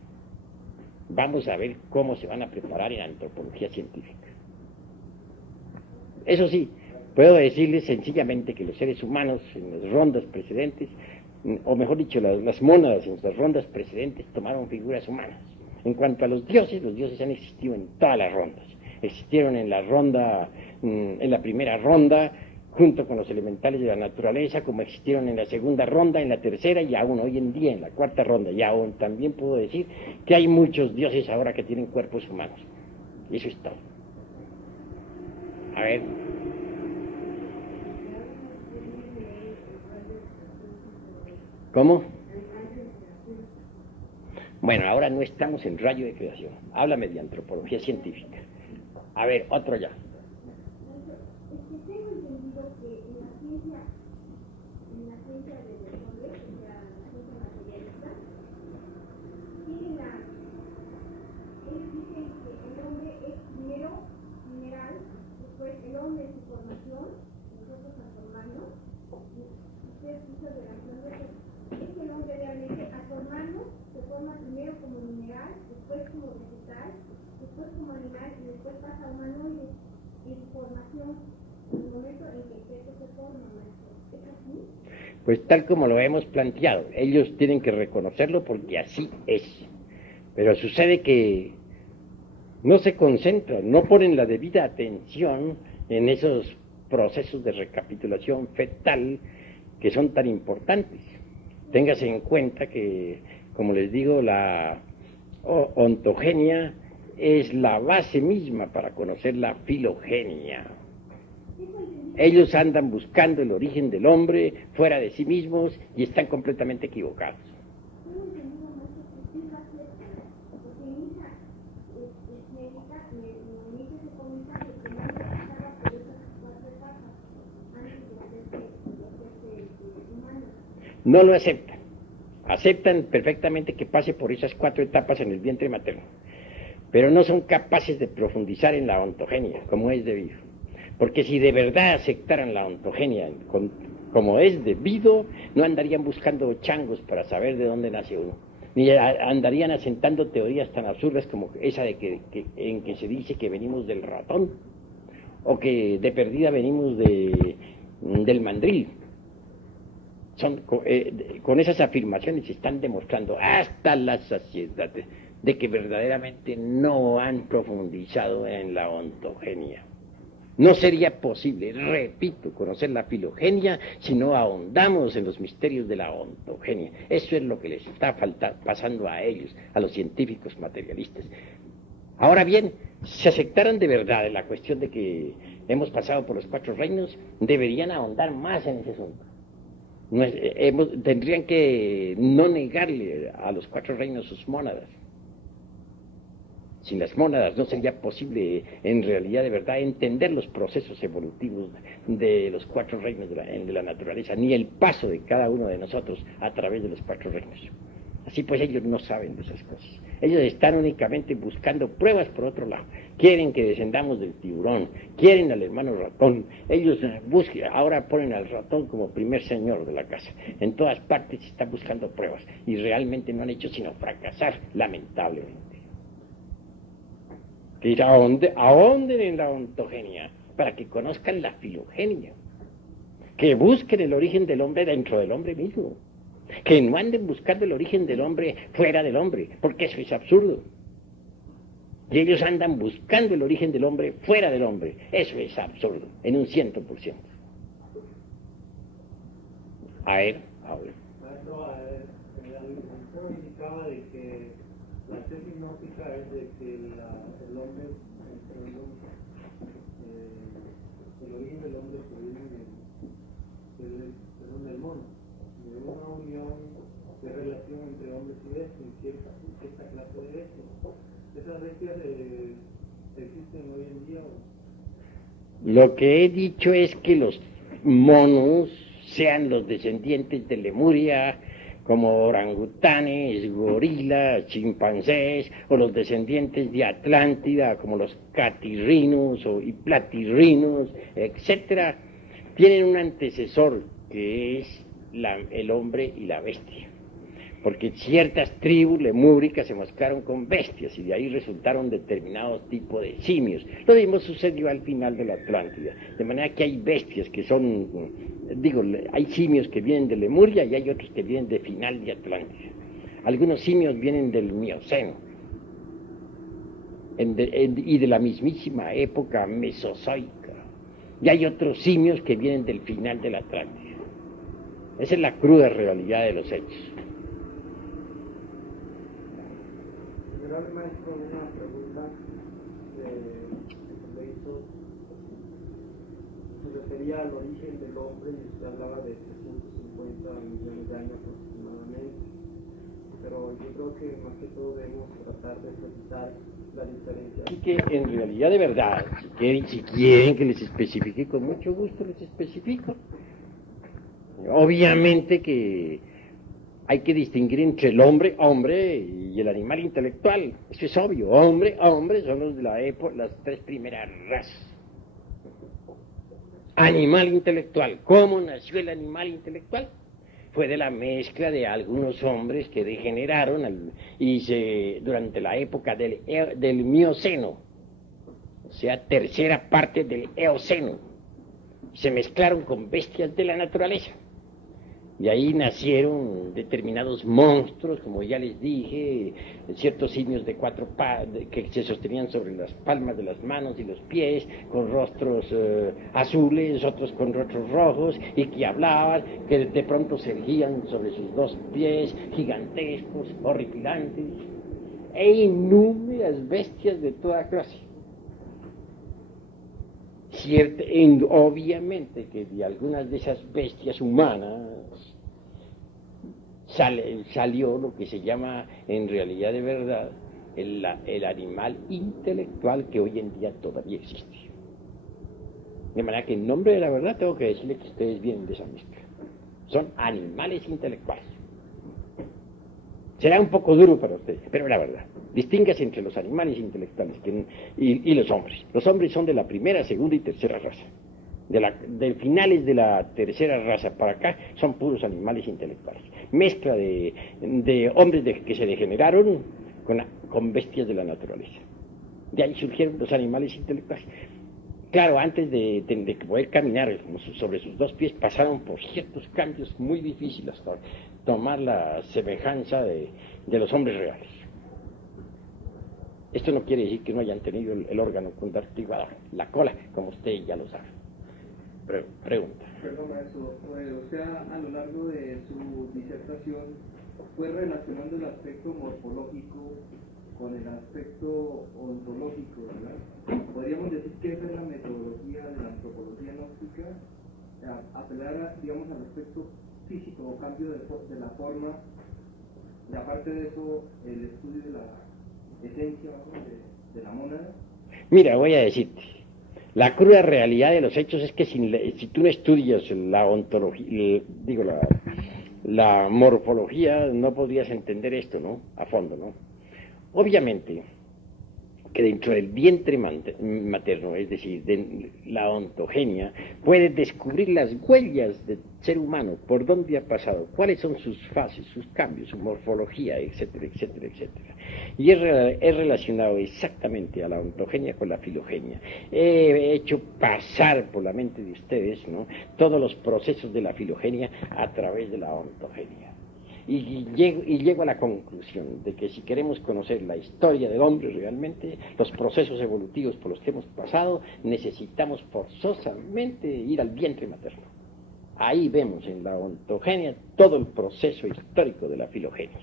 Vamos a ver cómo se van a preparar en antropología científica. Eso sí, puedo decirles sencillamente que los seres humanos en las rondas precedentes, o mejor dicho, las mónadas en las rondas precedentes tomaron figuras humanas. En cuanto a los dioses han existido en todas las rondas. Existieron en la primera ronda, junto con los elementales de la naturaleza, como existieron en la segunda ronda, en la tercera y aún hoy en día en la cuarta ronda. Y aún también puedo decir que hay muchos dioses ahora que tienen cuerpos humanos. Y eso es todo. A ver. ¿Cómo? Bueno, ahora no estamos en rayo de creación. Háblame de antropología científica. A ver, otro ya. Tengo entendido que en la ciencia de los hombres, o sea, la ciencia materialista, ellos dicen que el hombre es primero mineral, después el hombre es su formación, nosotros al formarnos, usted hizo relación de eso, es que el hombre realmente al formarnos se forma primero como mineral, después como vegetal, después como animal y después pasa a humanoide en su formación, en el momento en que el feto se forma, maestro. ¿Es así? Pues tal como lo hemos planteado, ellos tienen que reconocerlo porque así es. Pero sucede que no se concentran, no ponen la debida atención en esos procesos de recapitulación fetal que son tan importantes. Téngase en cuenta que, como les digo, la ontogenia es la base misma para conocer la filogenia. Ellos andan buscando el origen del hombre fuera de sí mismos y están completamente equivocados. No lo aceptan. Aceptan perfectamente que pase por esas 4 etapas en el vientre materno, pero no son capaces de profundizar en la ontogenia, como es debido. Porque si de verdad aceptaran la ontogenia como es debido, no andarían buscando changos para saber de dónde nace uno, ni andarían asentando teorías tan absurdas como esa de en que se dice que venimos del ratón, o que de perdida venimos del mandril. Con esas afirmaciones se están demostrando hasta la saciedad de que verdaderamente no han profundizado en la ontogenia. No sería posible, repito, conocer la filogenia si no ahondamos en los misterios de la ontogenia. Eso es lo que les está pasando a ellos, a los científicos materialistas. Ahora bien, si aceptaran de verdad la cuestión de que hemos pasado por los 4 reinos, deberían ahondar más en ese asunto. Tendrían que no negarle a los 4 reinos sus mónadas. Sin las mónadas no sería posible, en realidad, de verdad, entender los procesos evolutivos de los 4 reinos de la naturaleza, ni el paso de cada uno de nosotros a través de los 4 reinos. Así pues, ellos no saben de esas cosas. Ellos están únicamente buscando pruebas por otro lado. Quieren que descendamos del tiburón, quieren al hermano ratón. Ellos ahora ponen al ratón como primer señor de la casa. En todas partes se están buscando pruebas y realmente no han hecho sino fracasar, lamentablemente. Que ahonden en la ontogenia para que conozcan la filogenia, que busquen el origen del hombre dentro del hombre mismo, que no anden buscando el origen del hombre fuera del hombre, porque eso es absurdo. Y ellos andan buscando el origen del hombre fuera del hombre, eso es absurdo, en un 100%. A ver. Usted indicaba de que la tesis gnóstica es de que el hombre, el origen del hombre proviene del mono, de una unión de relación entre hombres y bestias, cierta clase de bestias. ¿Esas bestias existen hoy en día? Lo que he dicho es que los monos sean los descendientes de Lemuria, como orangutanes, gorilas, chimpancés, o los descendientes de Atlántida, como los catirrinos y platirrinos, etcétera, tienen un antecesor que es el hombre y la bestia. Porque ciertas tribus lemúricas se mezclaron con bestias y de ahí resultaron determinados tipos de simios. Lo mismo sucedió al final de la Atlántida. De manera que hay bestias que son, hay simios que vienen de Lemuria y hay otros que vienen de final de Atlántida. Algunos simios vienen del Mioceno y de la mismísima época mesozoica. Y hay otros simios que vienen del final de la Atlántida. Esa es la cruda realidad de los hechos. Maestro, una pregunta que le hizo, se refería al origen del hombre y usted hablaba de 350 millones de años aproximadamente, pero yo creo que más que todo debemos tratar de precisar la diferencia. Y que en realidad de verdad, si quieren que les especifique, con mucho gusto les especifico. Obviamente que hay que distinguir entre el hombre, hombre, y el animal intelectual. Eso es obvio. Hombre, hombre son los de la época, las tres primeras razas. Animal intelectual. ¿Cómo nació el animal intelectual? Fue de la mezcla de algunos hombres que degeneraron durante la época del Mioceno, o sea, tercera parte del Eoceno. Se mezclaron con bestias de la naturaleza. De ahí nacieron determinados monstruos, como ya les dije, ciertos simios de cuatro que se sostenían sobre las palmas de las manos y los pies, con rostros azules, otros con rostros rojos, y que hablaban, que de pronto se erguían sobre sus dos pies, gigantescos, horripilantes, e innumerables bestias de toda clase. Obviamente que de algunas de esas bestias humanas salió lo que se llama en realidad de verdad el animal intelectual que hoy en día todavía existe. De manera que en nombre de la verdad tengo que decirle que ustedes vienen de esa mezcla. Son animales intelectuales. Será un poco duro para ustedes, pero es la verdad. Distínguase entre los animales intelectuales y los hombres. Los hombres son de la primera, segunda y tercera raza. De finales de la tercera raza para acá son puros animales intelectuales. Mezcla de hombres que se degeneraron con bestias de la naturaleza. De ahí surgieron los animales intelectuales. Claro, antes de poder caminar sobre sus dos pies, pasaron por ciertos cambios muy difíciles hasta tomar la semejanza de los hombres reales. Esto no quiere decir que no hayan tenido el órgano conductivador, la cola, como usted ya lo sabe. Pregunta. Perdón, maestro. O sea, a lo largo de su disertación fue relacionando el aspecto morfológico con el aspecto ontológico, ¿verdad? Podríamos decir que esa es la metodología de la antropología gnóstica, apelar, digamos, al aspecto físico o cambio de la forma, y aparte de eso, el estudio de la esencia, ¿no?, de la mónada. Mira, voy a decirte, la cruda realidad de los hechos es que si tú no estudias la ontología, la morfología, no podrías entender esto, ¿no?, a fondo, ¿no? Obviamente que dentro del vientre materno, es decir, de la ontogenia, puedes descubrir las huellas del ser humano, por dónde ha pasado, cuáles son sus fases, sus cambios, su morfología, etcétera, etcétera, etcétera. Y es relacionado exactamente a la ontogenia con la filogenia. He hecho pasar por la mente de ustedes, ¿no?, todos los procesos de la filogenia a través de la ontogenia. Y llego a la conclusión de que si queremos conocer la historia del hombre realmente, los procesos evolutivos por los que hemos pasado, necesitamos forzosamente ir al vientre materno. Ahí vemos en la ontogenia todo el proceso histórico de la filogenia.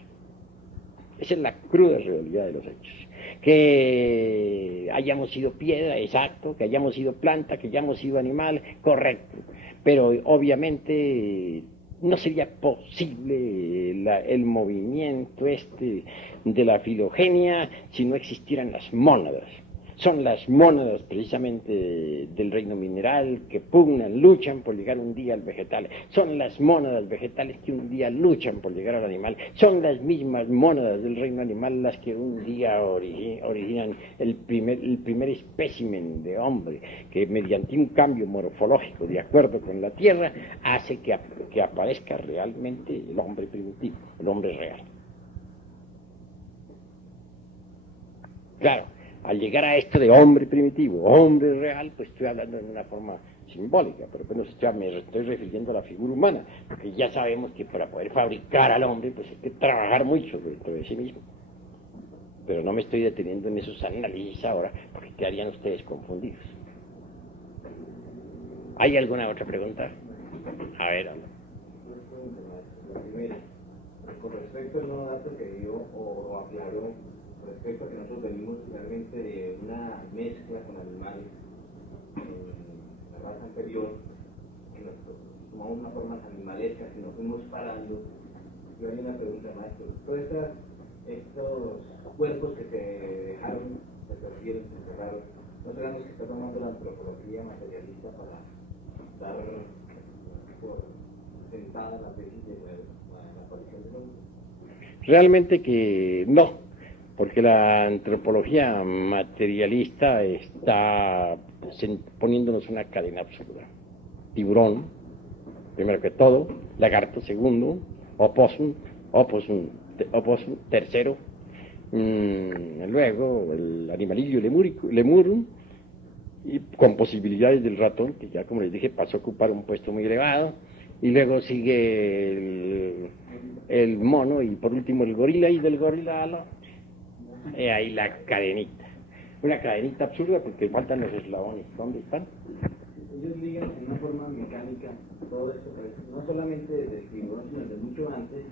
Esa es la cruda realidad de los hechos. Que hayamos sido piedra, exacto, que hayamos sido planta, que hayamos sido animal, correcto. Pero obviamente no sería posible el movimiento de la filogenia si no existieran las mónadas. Son las mónadas precisamente del reino mineral que pugnan, luchan por llegar un día al vegetal. Son las mónadas vegetales que un día luchan por llegar al animal. Son las mismas mónadas del reino animal las que un día originan el primer espécimen de hombre, que mediante un cambio morfológico de acuerdo con la tierra hace que aparezca realmente el hombre primitivo, el hombre real. Claro. Al llegar a esto de hombre primitivo, hombre real, pues estoy hablando en una forma simbólica, pero bueno, me estoy refiriendo a la figura humana, porque ya sabemos que para poder fabricar al hombre, pues hay que trabajar mucho dentro de sí mismo. Pero no me estoy deteniendo en esos análisis ahora, porque quedarían ustedes confundidos. ¿Hay alguna otra pregunta? A ver, habla. La primera, con respecto al nuevo dato que dio o aclaró, respecto a que nosotros venimos finalmente de una mezcla con animales en la raza anterior, que nosotros tomamos unas formas animalescas y nos fuimos parando Yo hay una pregunta, maestro. Todos estos cuerpos que se dejaron, se perdieron, se encerraron, ¿no serán los que está tomando la antropología materialista para dar por sentada la tesis de la aparición del hombre? Realmente que no, porque la antropología materialista está poniéndonos una cadena absurda. Tiburón, primero que todo, lagarto segundo, opossum tercero, luego el animalillo lemur, y con posibilidades del ratón, que ya como les dije pasó a ocupar un puesto muy elevado, y luego sigue el mono, y por último el gorila, y del gorila a la... ahí la cadenita. Una cadenita absurda porque faltan los eslabones. ¿Dónde están? Ellos ligan en una forma mecánica todo esto, no solamente desde el tiburón, sino desde mucho antes,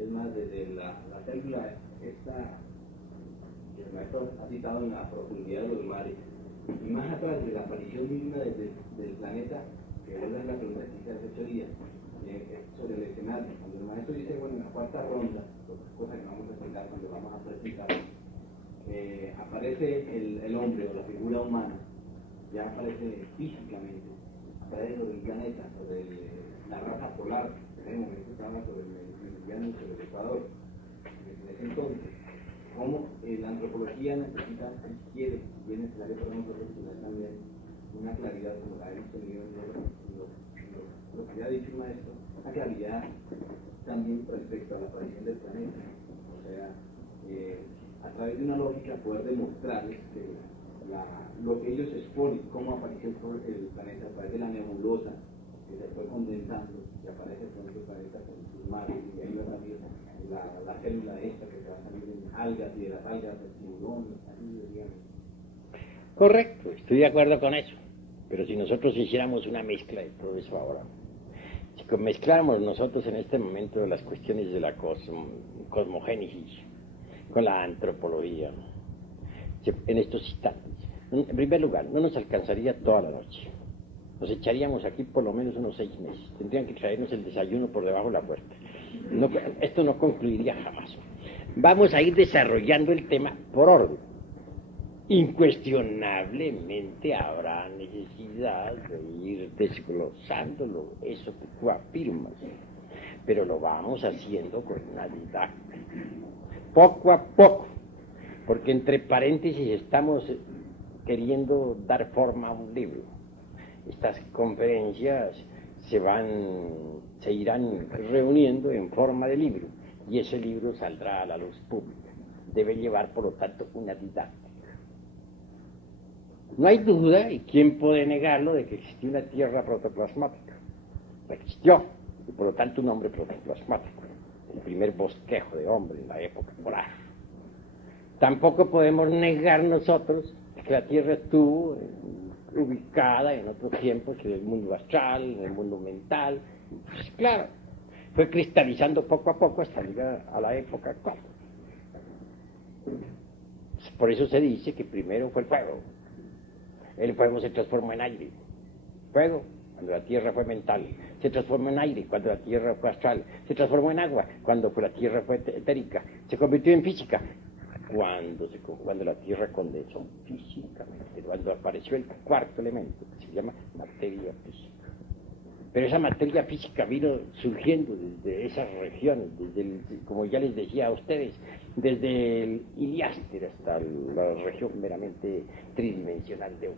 es más, desde la célula esta que el maestro ha citado en la profundidad de los mares, y más atrás de la aparición misma del planeta, que es la pregunta que se hace 8 días, sobre el escenario. Cuando el maestro dice, bueno, en la cuarta ronda, cosa que vamos a explicar cuando vamos a presentar, aparece el hombre o la figura humana, ya aparece físicamente, aparece sobre el planeta, sobre la raza polar, en ese momento estaba sobre el meridiano y sobre el Ecuador. En ese entonces, cómo la antropología necesita, si quiere, y es necesario para nosotros estudiar también una claridad como la hemos tenido en lo que ya ha dicho el maestro, una claridad también respecto a la aparición del planeta. O sea, a través de una lógica poder demostrarles que lo que ellos exponen, cómo apareció el planeta a través de la nebulosa, que se fue condensando y aparece con el planeta con sus mares, y ahí va a salir la célula esta que se va a salir en algas, y de las algas del tiburón, así dirían. Correcto, estoy de acuerdo con eso. Pero si nosotros hiciéramos una mezcla de todo eso ahora, si mezcláramos nosotros en este momento las cuestiones de la cosmogénesis con la antropología, en estos instantes, en primer lugar, no nos alcanzaría toda la noche. Nos echaríamos aquí por lo menos unos 6 meses. Tendrían que traernos el desayuno por debajo de la puerta. No, esto no concluiría jamás. Vamos a ir desarrollando el tema por orden. Incuestionablemente habrá necesidad de ir desglosándolo, eso que tú afirmas, pero lo vamos haciendo con una didáctica, poco a poco, porque entre paréntesis estamos queriendo dar forma a un libro. Estas conferencias se irán reuniendo en forma de libro, y ese libro saldrá a la luz pública. Debe llevar, por lo tanto, una didáctica. No hay duda, y quién puede negarlo, de que existió una tierra protoplasmática. Existió, y por lo tanto un hombre protoplasmático, el primer bosquejo de hombre en la época polar. Tampoco podemos negar nosotros que la Tierra estuvo ubicada en otros tiempos, en el mundo astral, en el mundo mental. Pues claro, fue cristalizando poco a poco hasta llegar a la época actual. Por eso se dice que primero fue el fuego. El fuego se transformó en aire. Fuego, cuando la tierra fue mental. Se transformó en aire cuando la tierra fue astral. Se transformó en agua cuando la tierra fue etérica. Se convirtió en física cuando la tierra condensó físicamente. Cuando apareció el cuarto elemento, que se llama materia física. Pero esa materia física vino surgiendo desde esas regiones, como ya les decía a ustedes, desde el Iliáster hasta la región meramente tridimensional de...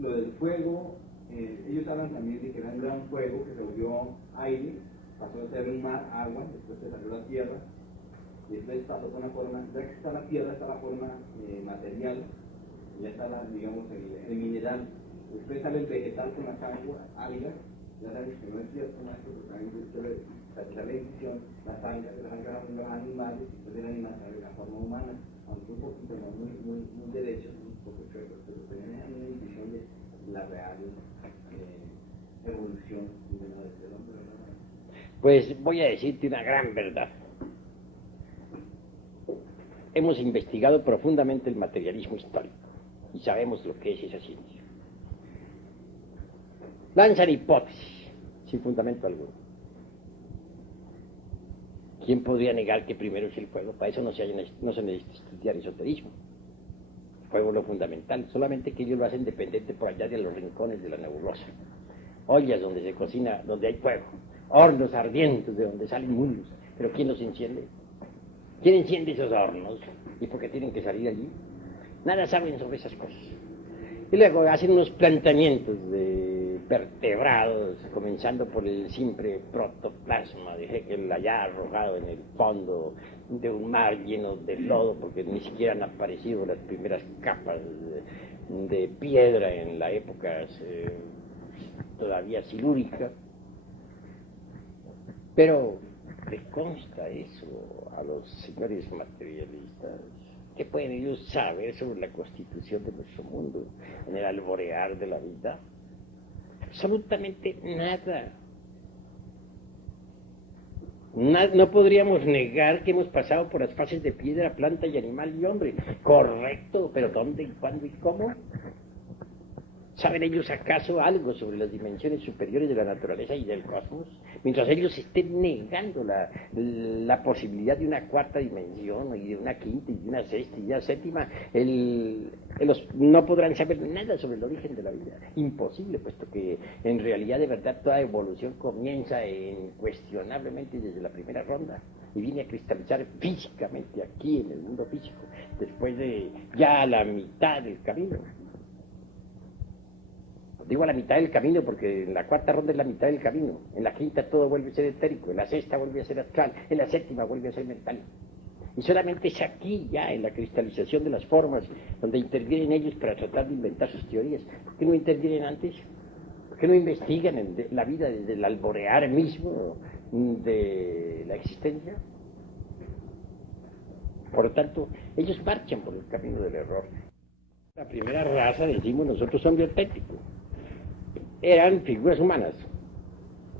Lo del fuego, ellos hablan también de que era un gran fuego que se volvió aire, pasó a ser un mar, agua, después se salió la tierra, y después pasó con una forma, ya que está la tierra, está la forma material, ya está digamos, el mineral. Después sale el vegetal con las algas, ya sabes que no es cierto, maestro, porque también sale la decisión, las algas son los animales, y después del animal sale la forma humana, aunque un poquito, no muy derecho, un poco chueco, pero tenemos una división de la real evolución del hombre. Pues voy a decirte una gran verdad. Hemos investigado profundamente el materialismo histórico y sabemos lo que es esa ciencia. Lanzan hipótesis sin fundamento alguno. ¿Quién podría negar que primero es el fuego? Para eso no se necesita estudiar esoterismo. El fuego es lo fundamental, solamente que ellos lo hacen dependiente por allá de los rincones de la nebulosa. Ollas donde se cocina, donde hay fuego, hornos ardientes de donde salen mundos. ¿Pero quién los enciende? ¿Quién enciende esos hornos? ¿Y por qué tienen que salir allí? Nada saben sobre esas cosas. Y luego hacen unos planteamientos de vertebrados, comenzando por el simple protoplasma de Haeckel allá arrojado en el fondo de un mar lleno de lodo, porque ni siquiera han aparecido las primeras capas de piedra en la época todavía silúrica. Pero ¿le consta eso a los señores materialistas? ¿Qué pueden ellos saber sobre la constitución de nuestro mundo en el alborear de la vida? Absolutamente nada. No podríamos negar que hemos pasado por las fases de piedra, planta y animal y hombre. Correcto, pero ¿dónde, cuándo y cómo? ¿Saben ellos acaso algo sobre las dimensiones superiores de la naturaleza y del cosmos? Mientras ellos estén negando la posibilidad de una cuarta dimensión, y de una quinta, y de una sexta, y de una séptima, no podrán saber nada sobre el origen de la vida. Imposible, puesto que en realidad de verdad toda evolución comienza incuestionablemente desde la primera ronda, y viene a cristalizar físicamente aquí en el mundo físico, después de ya la mitad del camino. Digo a la mitad del camino porque en la cuarta ronda es la mitad del camino, en la quinta todo vuelve a ser etérico, en la sexta vuelve a ser astral, en la séptima vuelve a ser mental. Y solamente es aquí ya, en la cristalización de las formas, donde intervienen ellos para tratar de inventar sus teorías. ¿Por qué no intervienen antes? ¿Por qué no investigan en la vida desde el alborear mismo de la existencia? Por lo tanto, ellos marchan por el camino del error. La primera raza, decimos nosotros, hombre auténtico. Eran figuras humanas,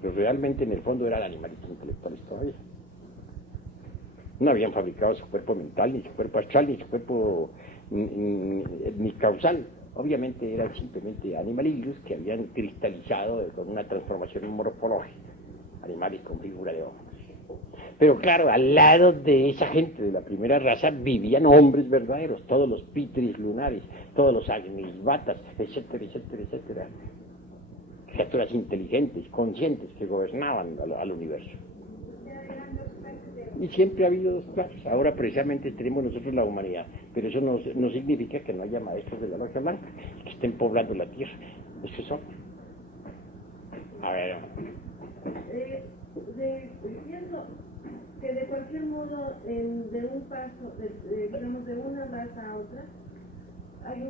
pero realmente en el fondo eran animales intelectuales todavía. No habían fabricado su cuerpo mental, ni su cuerpo astral, ni su cuerpo ni causal. Obviamente eran simplemente animalillos que habían cristalizado con una transformación morfológica, animales con figura de hombres. Pero claro, al lado de esa gente de la primera raza vivían hombres verdaderos, todos los pitris lunares, todos los agnisbatas, etcétera, etcétera, etcétera. Criaturas inteligentes, conscientes, que gobernaban al universo. Y siempre ha habido dos clases. Ahora precisamente tenemos nosotros la humanidad, pero eso no significa que no haya maestros de la logia blanca que estén poblando la tierra. Eso son. A ver. Pienso que de cualquier modo, de un paso, digamos, de una raza a otra, hay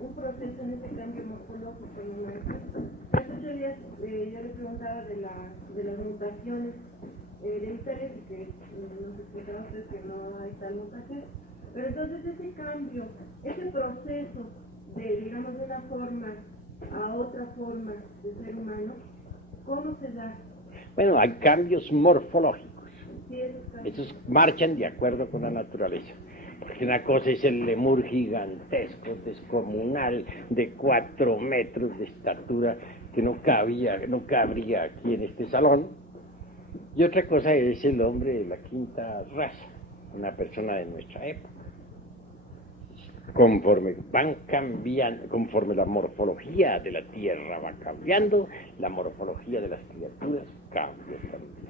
un proceso en ese cambio morfológico en una raza. Entonces yo le preguntaba de las mutaciones hereditarias y que nos explicaba usted que no hay tal mutación. Pero entonces ese cambio, ese proceso de, digamos, de una forma a otra forma de ser humano, ¿cómo se da? Bueno, hay cambios morfológicos. Sí, Estos marchan de acuerdo con la naturaleza. Porque una cosa es el lemur gigantesco, descomunal, de 4 metros de estatura, que no cabría aquí en este salón. Y otra cosa es el hombre de la quinta raza, una persona de nuestra época. Conforme van cambiando, conforme la morfología de la tierra va cambiando, la morfología de las criaturas cambia también.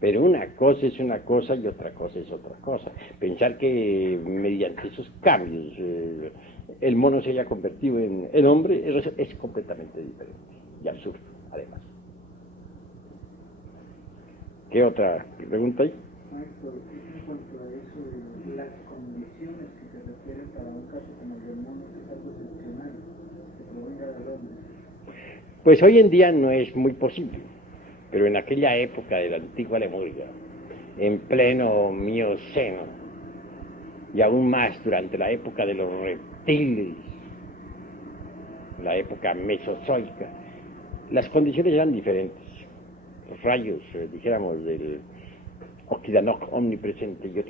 Pero una cosa es una cosa y otra cosa es otra cosa. Pensar que mediante esos cambios el mono se haya convertido en hombre es completamente diferente y absurdo, además. ¿Qué otra pregunta hay? Maestro, en cuanto a eso de las condiciones que se refieren para un caso como el del mono, es algo excepcional, que provenga del hombre. Pues hoy en día no es muy posible, pero en aquella época de la antigua Lemuria, en pleno Mioceno, y aún más durante la época de los reptiles, la época mesozoica, las condiciones eran diferentes. Los rayos, dijéramos, del Okidanok omnipresente y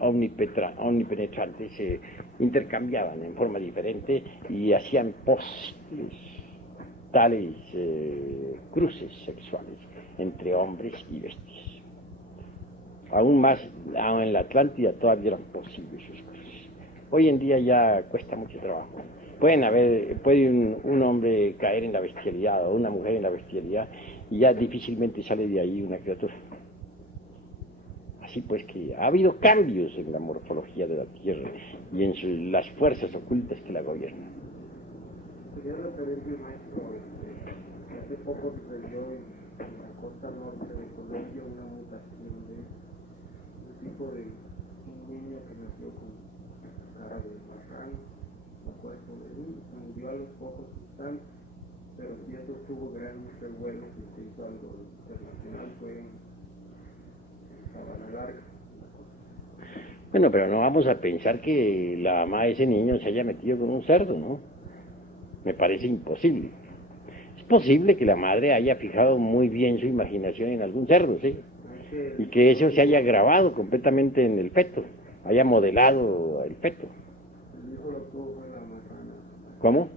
omnipenetrante se intercambiaban en forma diferente y hacían posibles tales cruces sexuales entre hombres y bestias. aún más, en la Atlántida todavía eran posibles sus cosas. Hoy en día ya cuesta mucho trabajo. Puede un hombre caer en la bestialidad o una mujer en la bestialidad y ya difícilmente sale de ahí una criatura. Así pues que ha habido cambios en la morfología de la Tierra y en las fuerzas ocultas que la gobiernan. Quería referirme, maestro, que hace poco sucedió en la costa norte de Colombia una mutación de un tipo de un niño que nació con cara de marrano, no puede sobrevivir, murió a los pocos instantes, pero sí eso tuvo grandes revuelos y se hizo algo internacional, fue en Sabana Larga. Bueno, pero no vamos a pensar que la mamá de ese niño se haya metido con un cerdo, ¿no? Me parece imposible. Es posible que la madre haya fijado muy bien su imaginación en algún cerdo, ¿sí? Y que eso se haya grabado completamente en el feto, haya modelado el feto. El hijo lo tuvo fue la marrana. ¿Cómo?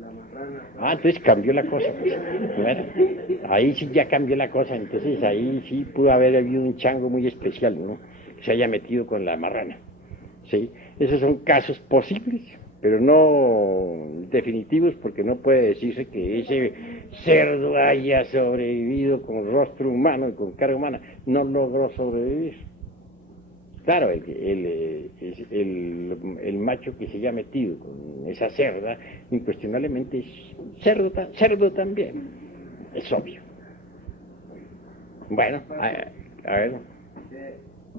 La marrana. Ah, entonces cambió la cosa, pues. Bueno, ahí sí ya cambió la cosa, entonces ahí sí pudo haber habido un chango muy especial, ¿no? Que se haya metido con la marrana, ¿sí? Esos son casos posibles, pero no definitivos, porque no puede decirse que ese cerdo haya sobrevivido con rostro humano y con cara humana. No logró sobrevivir. Claro, el macho que se haya metido con esa cerda, incuestionablemente es cerdo también. Es obvio. Bueno, a ver.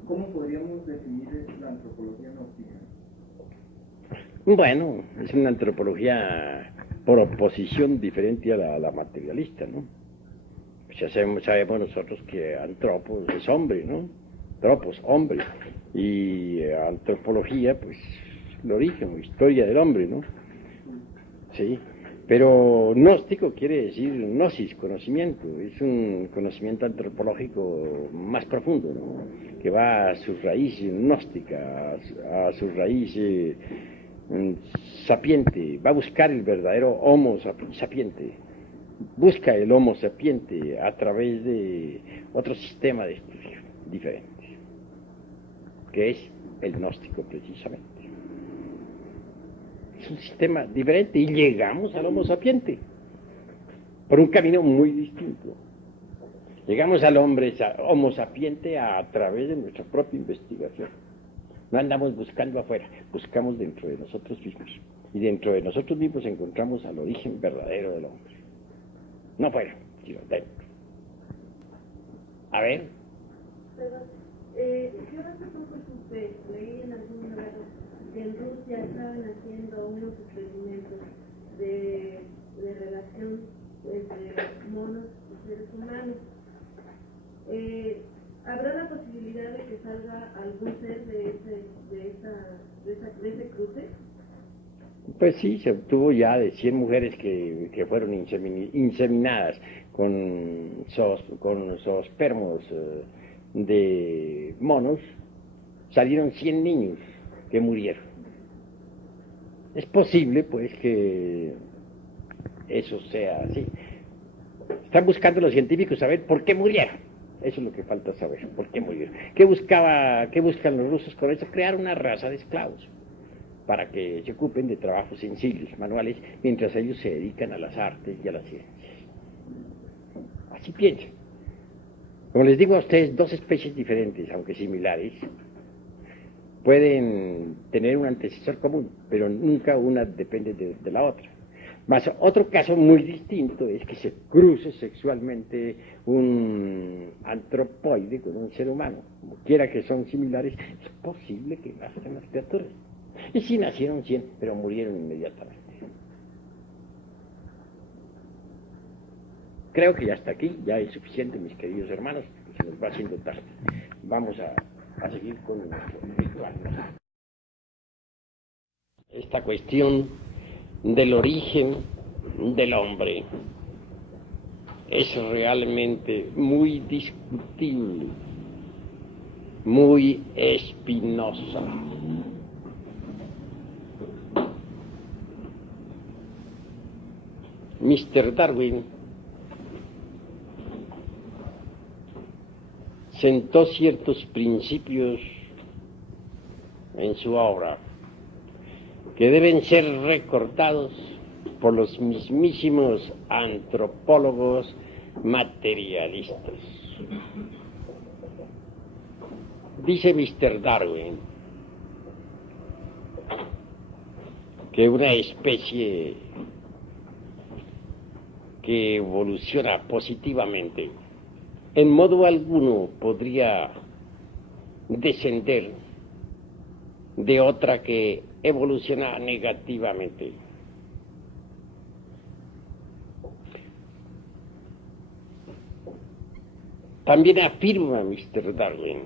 ¿Cómo podríamos definir la antropología gnóstica? Bueno, es una antropología por oposición diferente a la materialista, ¿no? Pues ya sabemos nosotros que antropos es hombre, ¿no? Tropos, hombre, y antropología, pues, el origen, historia del hombre, ¿no? Sí, pero gnóstico quiere decir gnosis, conocimiento, es un conocimiento antropológico más profundo, ¿no? Que va a su raíz gnóstica, a su raíz sapiente, va a buscar el verdadero homo sapiente, busca el homo sapiente a través de otro sistema de estudio diferente, que es el gnóstico precisamente. Es un sistema diferente y llegamos al homo sapiente por un camino muy distinto. Llegamos al homo sapiente a través de nuestra propia investigación. No andamos buscando afuera, buscamos dentro de nosotros mismos. Y dentro de nosotros mismos encontramos al origen verdadero del hombre. No afuera, sino dentro. A ver. Perdón, yo hace poco leí en algún lugar que en Rusia estaban haciendo unos experimentos de relación entre monos y seres humanos. ¿Habrá la posibilidad de que salga algún ser de ese cruce? Pues sí, se obtuvo ya de 100 mujeres que fueron inseminadas con zoospermos de monos, salieron 100 niños que murieron. Es posible, pues, que eso sea así. Están buscando los científicos saber por qué murieron. Eso es lo que falta saber, por qué murieron. ¿Qué buscan los rusos con eso? Crear una raza de esclavos para que se ocupen de trabajos sencillos, manuales, mientras ellos se dedican a las artes y a las ciencias. Así piensan. Como les digo a ustedes, dos especies diferentes, aunque similares, pueden tener un antecesor común, pero nunca una depende de la otra. Más otro caso muy distinto es que se cruce sexualmente un antropoide con un ser humano. Como quiera que son similares, es posible que nazcan las criaturas. Y sí nacieron 100, pero murieron inmediatamente. Creo que ya hasta aquí, ya es suficiente, mis queridos hermanos, que se nos va haciendo tarde. Vamos a seguir con nuestro ritual. Esta cuestión del origen del hombre es realmente muy discutible, muy espinosa. Mr. Darwin sentó ciertos principios en su obra que deben ser recordados por los mismísimos antropólogos materialistas. Dice Mr. Darwin que una especie que evoluciona positivamente en modo alguno podría descender de otra que evoluciona negativamente. También afirma Mr. Darwin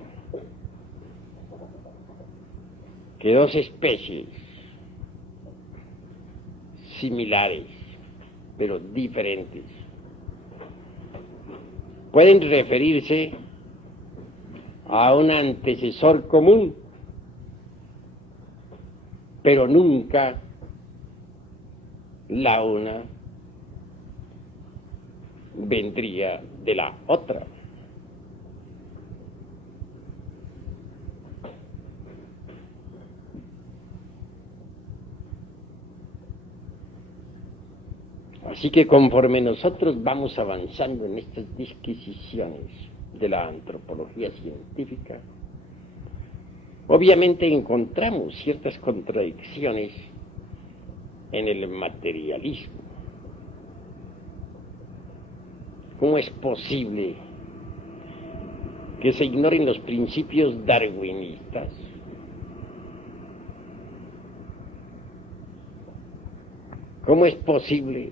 que dos especies similares, pero diferentes, pueden referirse a un antecesor común, pero nunca la una vendría de la otra. Así que conforme nosotros vamos avanzando en estas disquisiciones de la antropología científica, obviamente encontramos ciertas contradicciones en el materialismo. ¿Cómo es posible que se ignoren los principios darwinistas? ¿Cómo es posible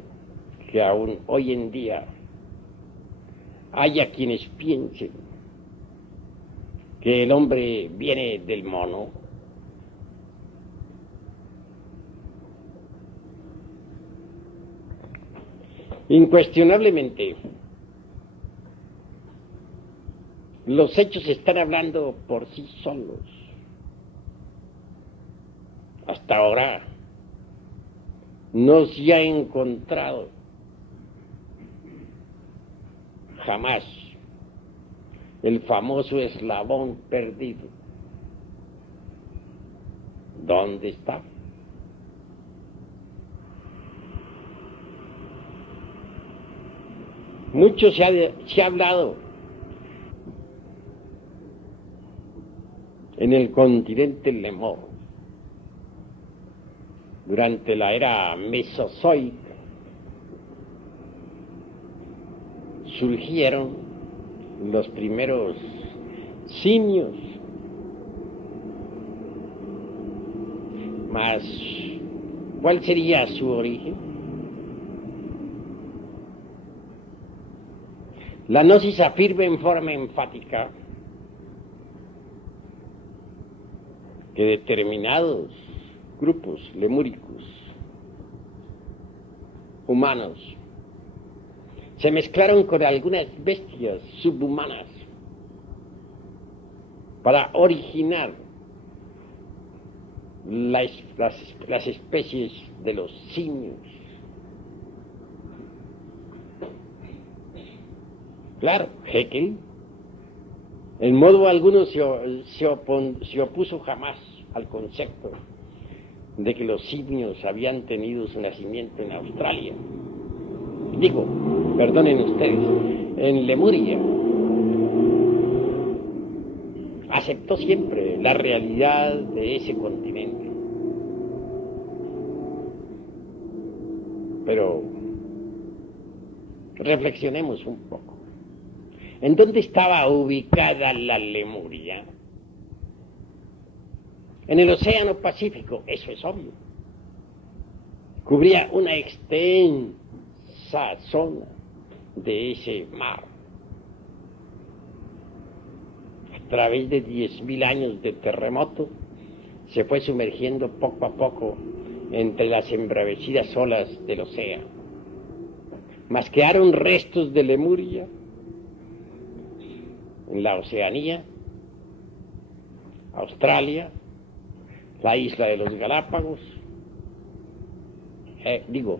que aún hoy en día haya quienes piensen que el hombre viene del mono? Incuestionablemente, los hechos están hablando por sí solos. Hasta ahora no se ha encontrado jamás el famoso eslabón perdido. ¿Dónde está? Mucho se ha hablado en el continente Lemur durante la era mesozoica. Surgieron los primeros simios, mas ¿cuál sería su origen? La gnosis afirma en forma enfática que determinados grupos lemúricos humanos se mezclaron con algunas bestias subhumanas para originar las especies de los simios. Claro, Haeckel en modo alguno se opuso jamás al concepto de que los simios habían tenido su nacimiento en Australia. Digo, perdonen ustedes, en Lemuria. Aceptó siempre la realidad de ese continente. Pero reflexionemos un poco. ¿En dónde estaba ubicada la Lemuria? En el Océano Pacífico, eso es obvio. Cubría una extensa zona de ese mar. A través de 10.000 años de terremoto, se fue sumergiendo poco a poco entre las embravecidas olas del océano. Mas quedaron restos de Lemuria en la Oceanía, Australia, la isla de los Galápagos,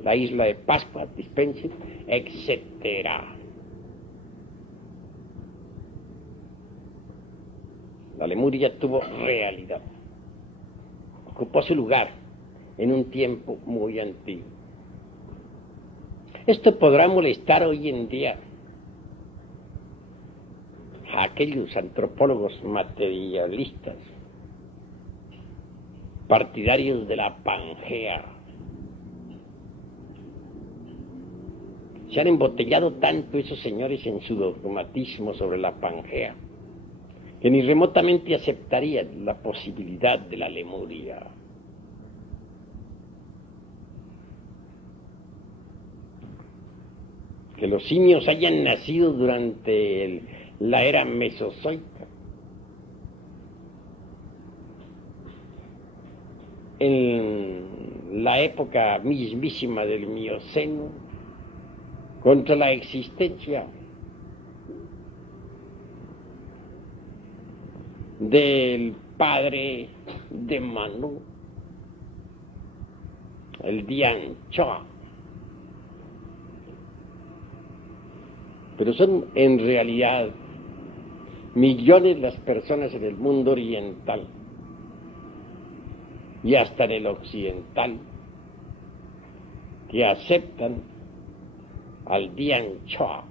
la isla de Pascua, dispensen, etcétera. Lemuria tuvo realidad. Ocupó su lugar en un tiempo muy antiguo. Esto podrá molestar hoy en día a aquellos antropólogos materialistas, partidarios de la Pangea. Se han embotellado tanto esos señores en su dogmatismo sobre la Pangea, que ni remotamente aceptarían la posibilidad de la Lemuria. Que los simios hayan nacido durante la era mesozoica, en la época mismísima del Mioceno, contra la existencia del padre de Manu, el Dian Choa. Pero son en realidad millones las personas en el mundo oriental y hasta en el occidental que aceptan al Dian Choa.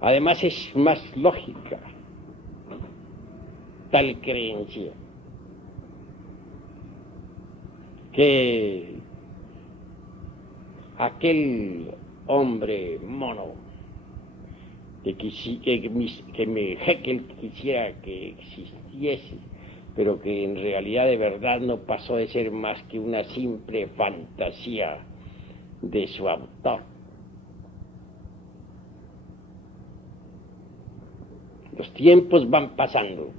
Además es más lógica tal creencia que aquel hombre mono que Haeckel quisiera que existiese, pero que en realidad de verdad no pasó de ser más que una simple fantasía de su autor. Los tiempos van pasando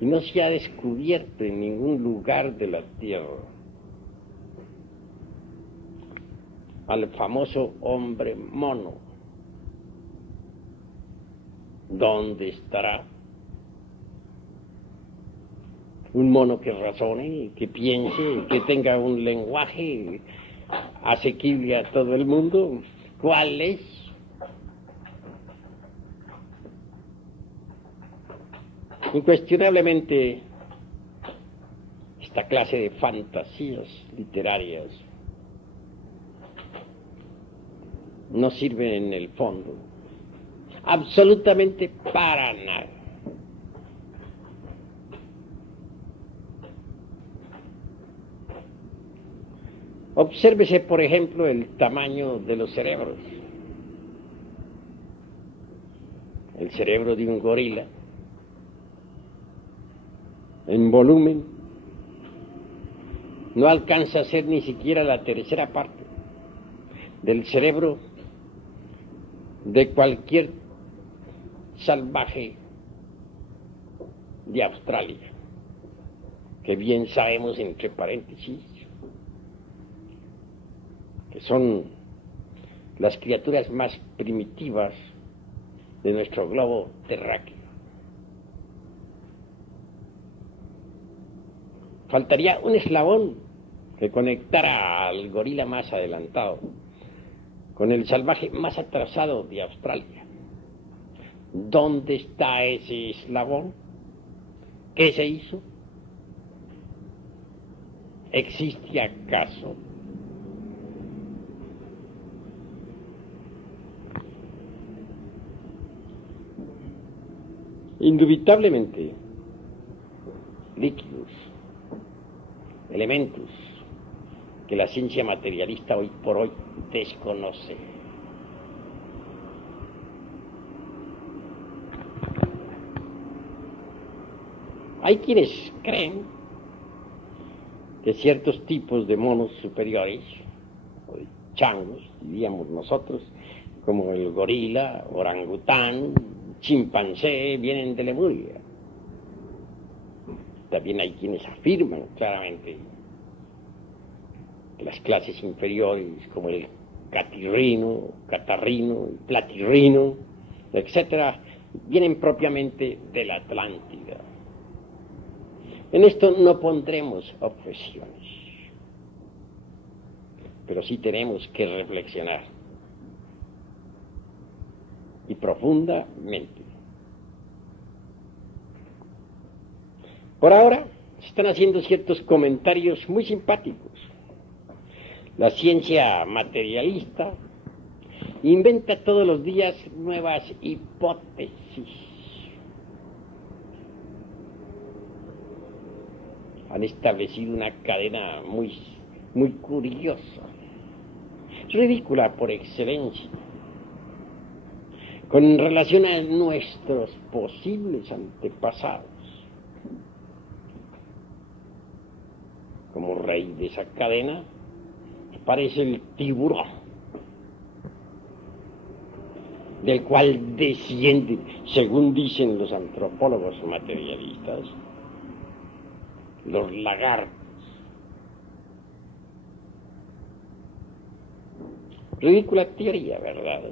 y no se ha descubierto en ningún lugar de la tierra al famoso hombre mono. ¿Dónde estará? Un mono que razone, que piense, que tenga un lenguaje asequible a todo el mundo. ¿Cuál es? Incuestionablemente, esta clase de fantasías literarias no sirven en el fondo absolutamente para nada. Obsérvese, por ejemplo, el tamaño de los cerebros. El cerebro de un gorila, en volumen, no alcanza a ser ni siquiera la tercera parte del cerebro de cualquier salvaje de Australia, que bien sabemos, entre paréntesis, que son las criaturas más primitivas de nuestro globo terráqueo. Faltaría un eslabón que conectara al gorila más adelantado con el salvaje más atrasado de Australia. ¿Dónde está ese eslabón? ¿Qué se hizo? ¿Existe acaso? Indubitablemente, líquidos, elementos que la ciencia materialista hoy por hoy desconoce. Hay quienes creen que ciertos tipos de monos superiores, o de changos, diríamos nosotros, como el gorila, orangután, chimpancé, vienen de Lemuria. También hay quienes afirman claramente que las clases inferiores, como el catirrino, catarrino, el platirrino, etcétera, vienen propiamente de la Atlántida. En esto no pondremos objeciones, pero sí tenemos que reflexionar, y profundamente, Por ahora se están haciendo ciertos comentarios muy simpáticos. La ciencia materialista inventa todos los días nuevas hipótesis. Han establecido una cadena muy curiosa, ridícula por excelencia, con relación a nuestros posibles antepasados. Como rey de esa cadena aparece el tiburón, del cual descienden, según dicen los antropólogos materialistas, los lagartos. Ridícula teoría, ¿verdad?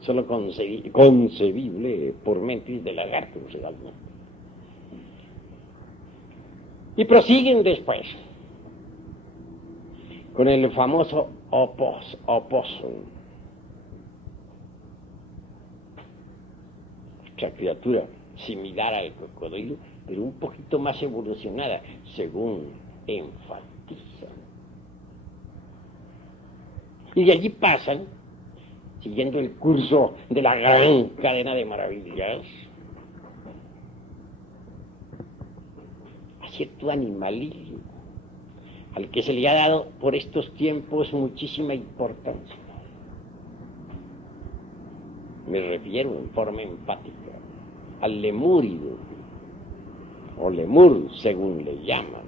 Solo concebible por mentes de lagartos realmente. Y prosiguen después con el famoso opossum. Otra criatura similar al cocodrilo, pero un poquito más evolucionada, según enfatizan. Y de allí pasan, siguiendo el curso de la gran cadena de maravillas, a cierto animalismo, al que se le ha dado por estos tiempos muchísima importancia. Me refiero en forma empática al lemúrido, o lemur, según le llaman.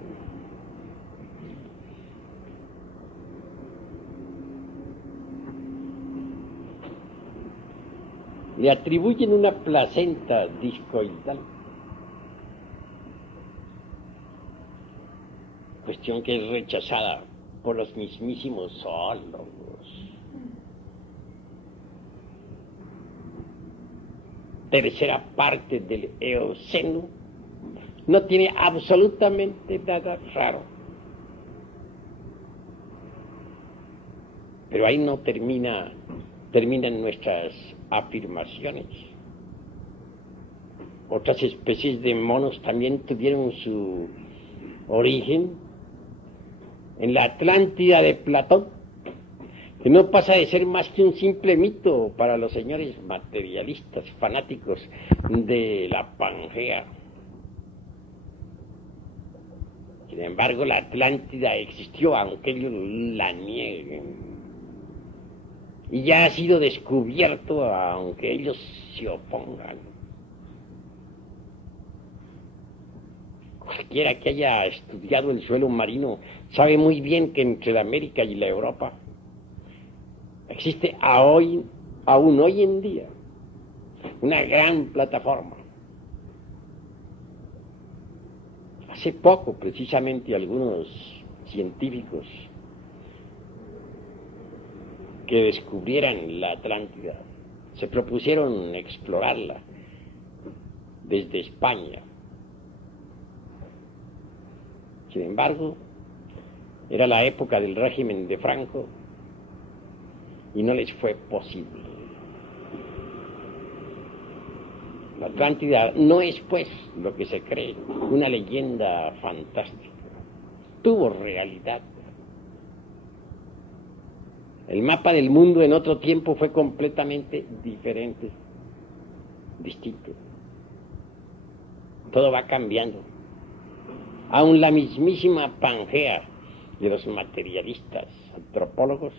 Le atribuyen una placenta discoidal, cuestión que es rechazada por los mismísimos zoólogos. Tercera parte del Eoceno no tiene absolutamente nada raro. Pero ahí no terminan nuestras afirmaciones. Otras especies de monos también tuvieron su origen en la Atlántida de Platón, que no pasa de ser más que un simple mito para los señores materialistas fanáticos de la Pangea. Sin embargo, la Atlántida existió, aunque ellos la nieguen. Y ya ha sido descubierto, aunque ellos se opongan. Cualquiera que haya estudiado el suelo marino sabe muy bien que entre la América y la Europa existe aún hoy en día una gran plataforma. Hace poco, precisamente, algunos científicos que descubrieran la Atlántida se propusieron explorarla desde España. Sin embargo, era la época del régimen de Franco y no les fue posible. La Atlántida no es, pues, lo que se cree, una leyenda fantástica. Tuvo realidad. El mapa del mundo en otro tiempo fue completamente diferente, distinto. Todo va cambiando. Aún la mismísima Pangea de los materialistas antropólogos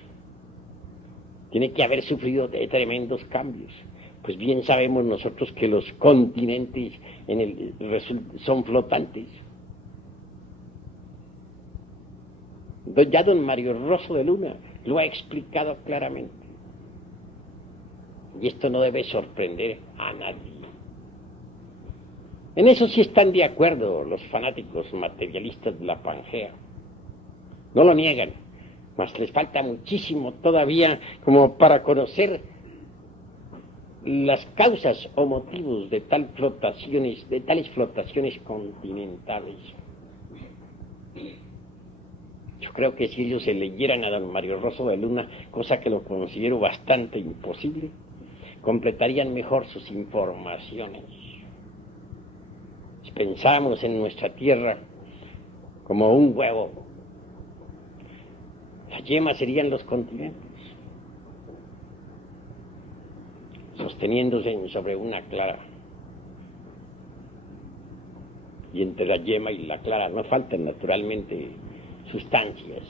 tiene que haber sufrido de tremendos cambios. Pues bien sabemos nosotros que los continentes son flotantes. Ya don Mario Rosso de Luna lo ha explicado claramente. Y esto no debe sorprender a nadie. En eso sí están de acuerdo los fanáticos materialistas de la Pangea. No lo niegan, mas les falta muchísimo todavía como para conocer las causas o motivos de tales flotaciones continentales. Yo creo que si ellos se leyeran a don Mario Rosso de Luna, cosa que lo considero bastante imposible, completarían mejor sus informaciones. pensamos en nuestra tierra como un huevo, la yema serían los continentes, sosteniéndose sobre una clara. Y entre la yema y la clara no faltan naturalmente sustancias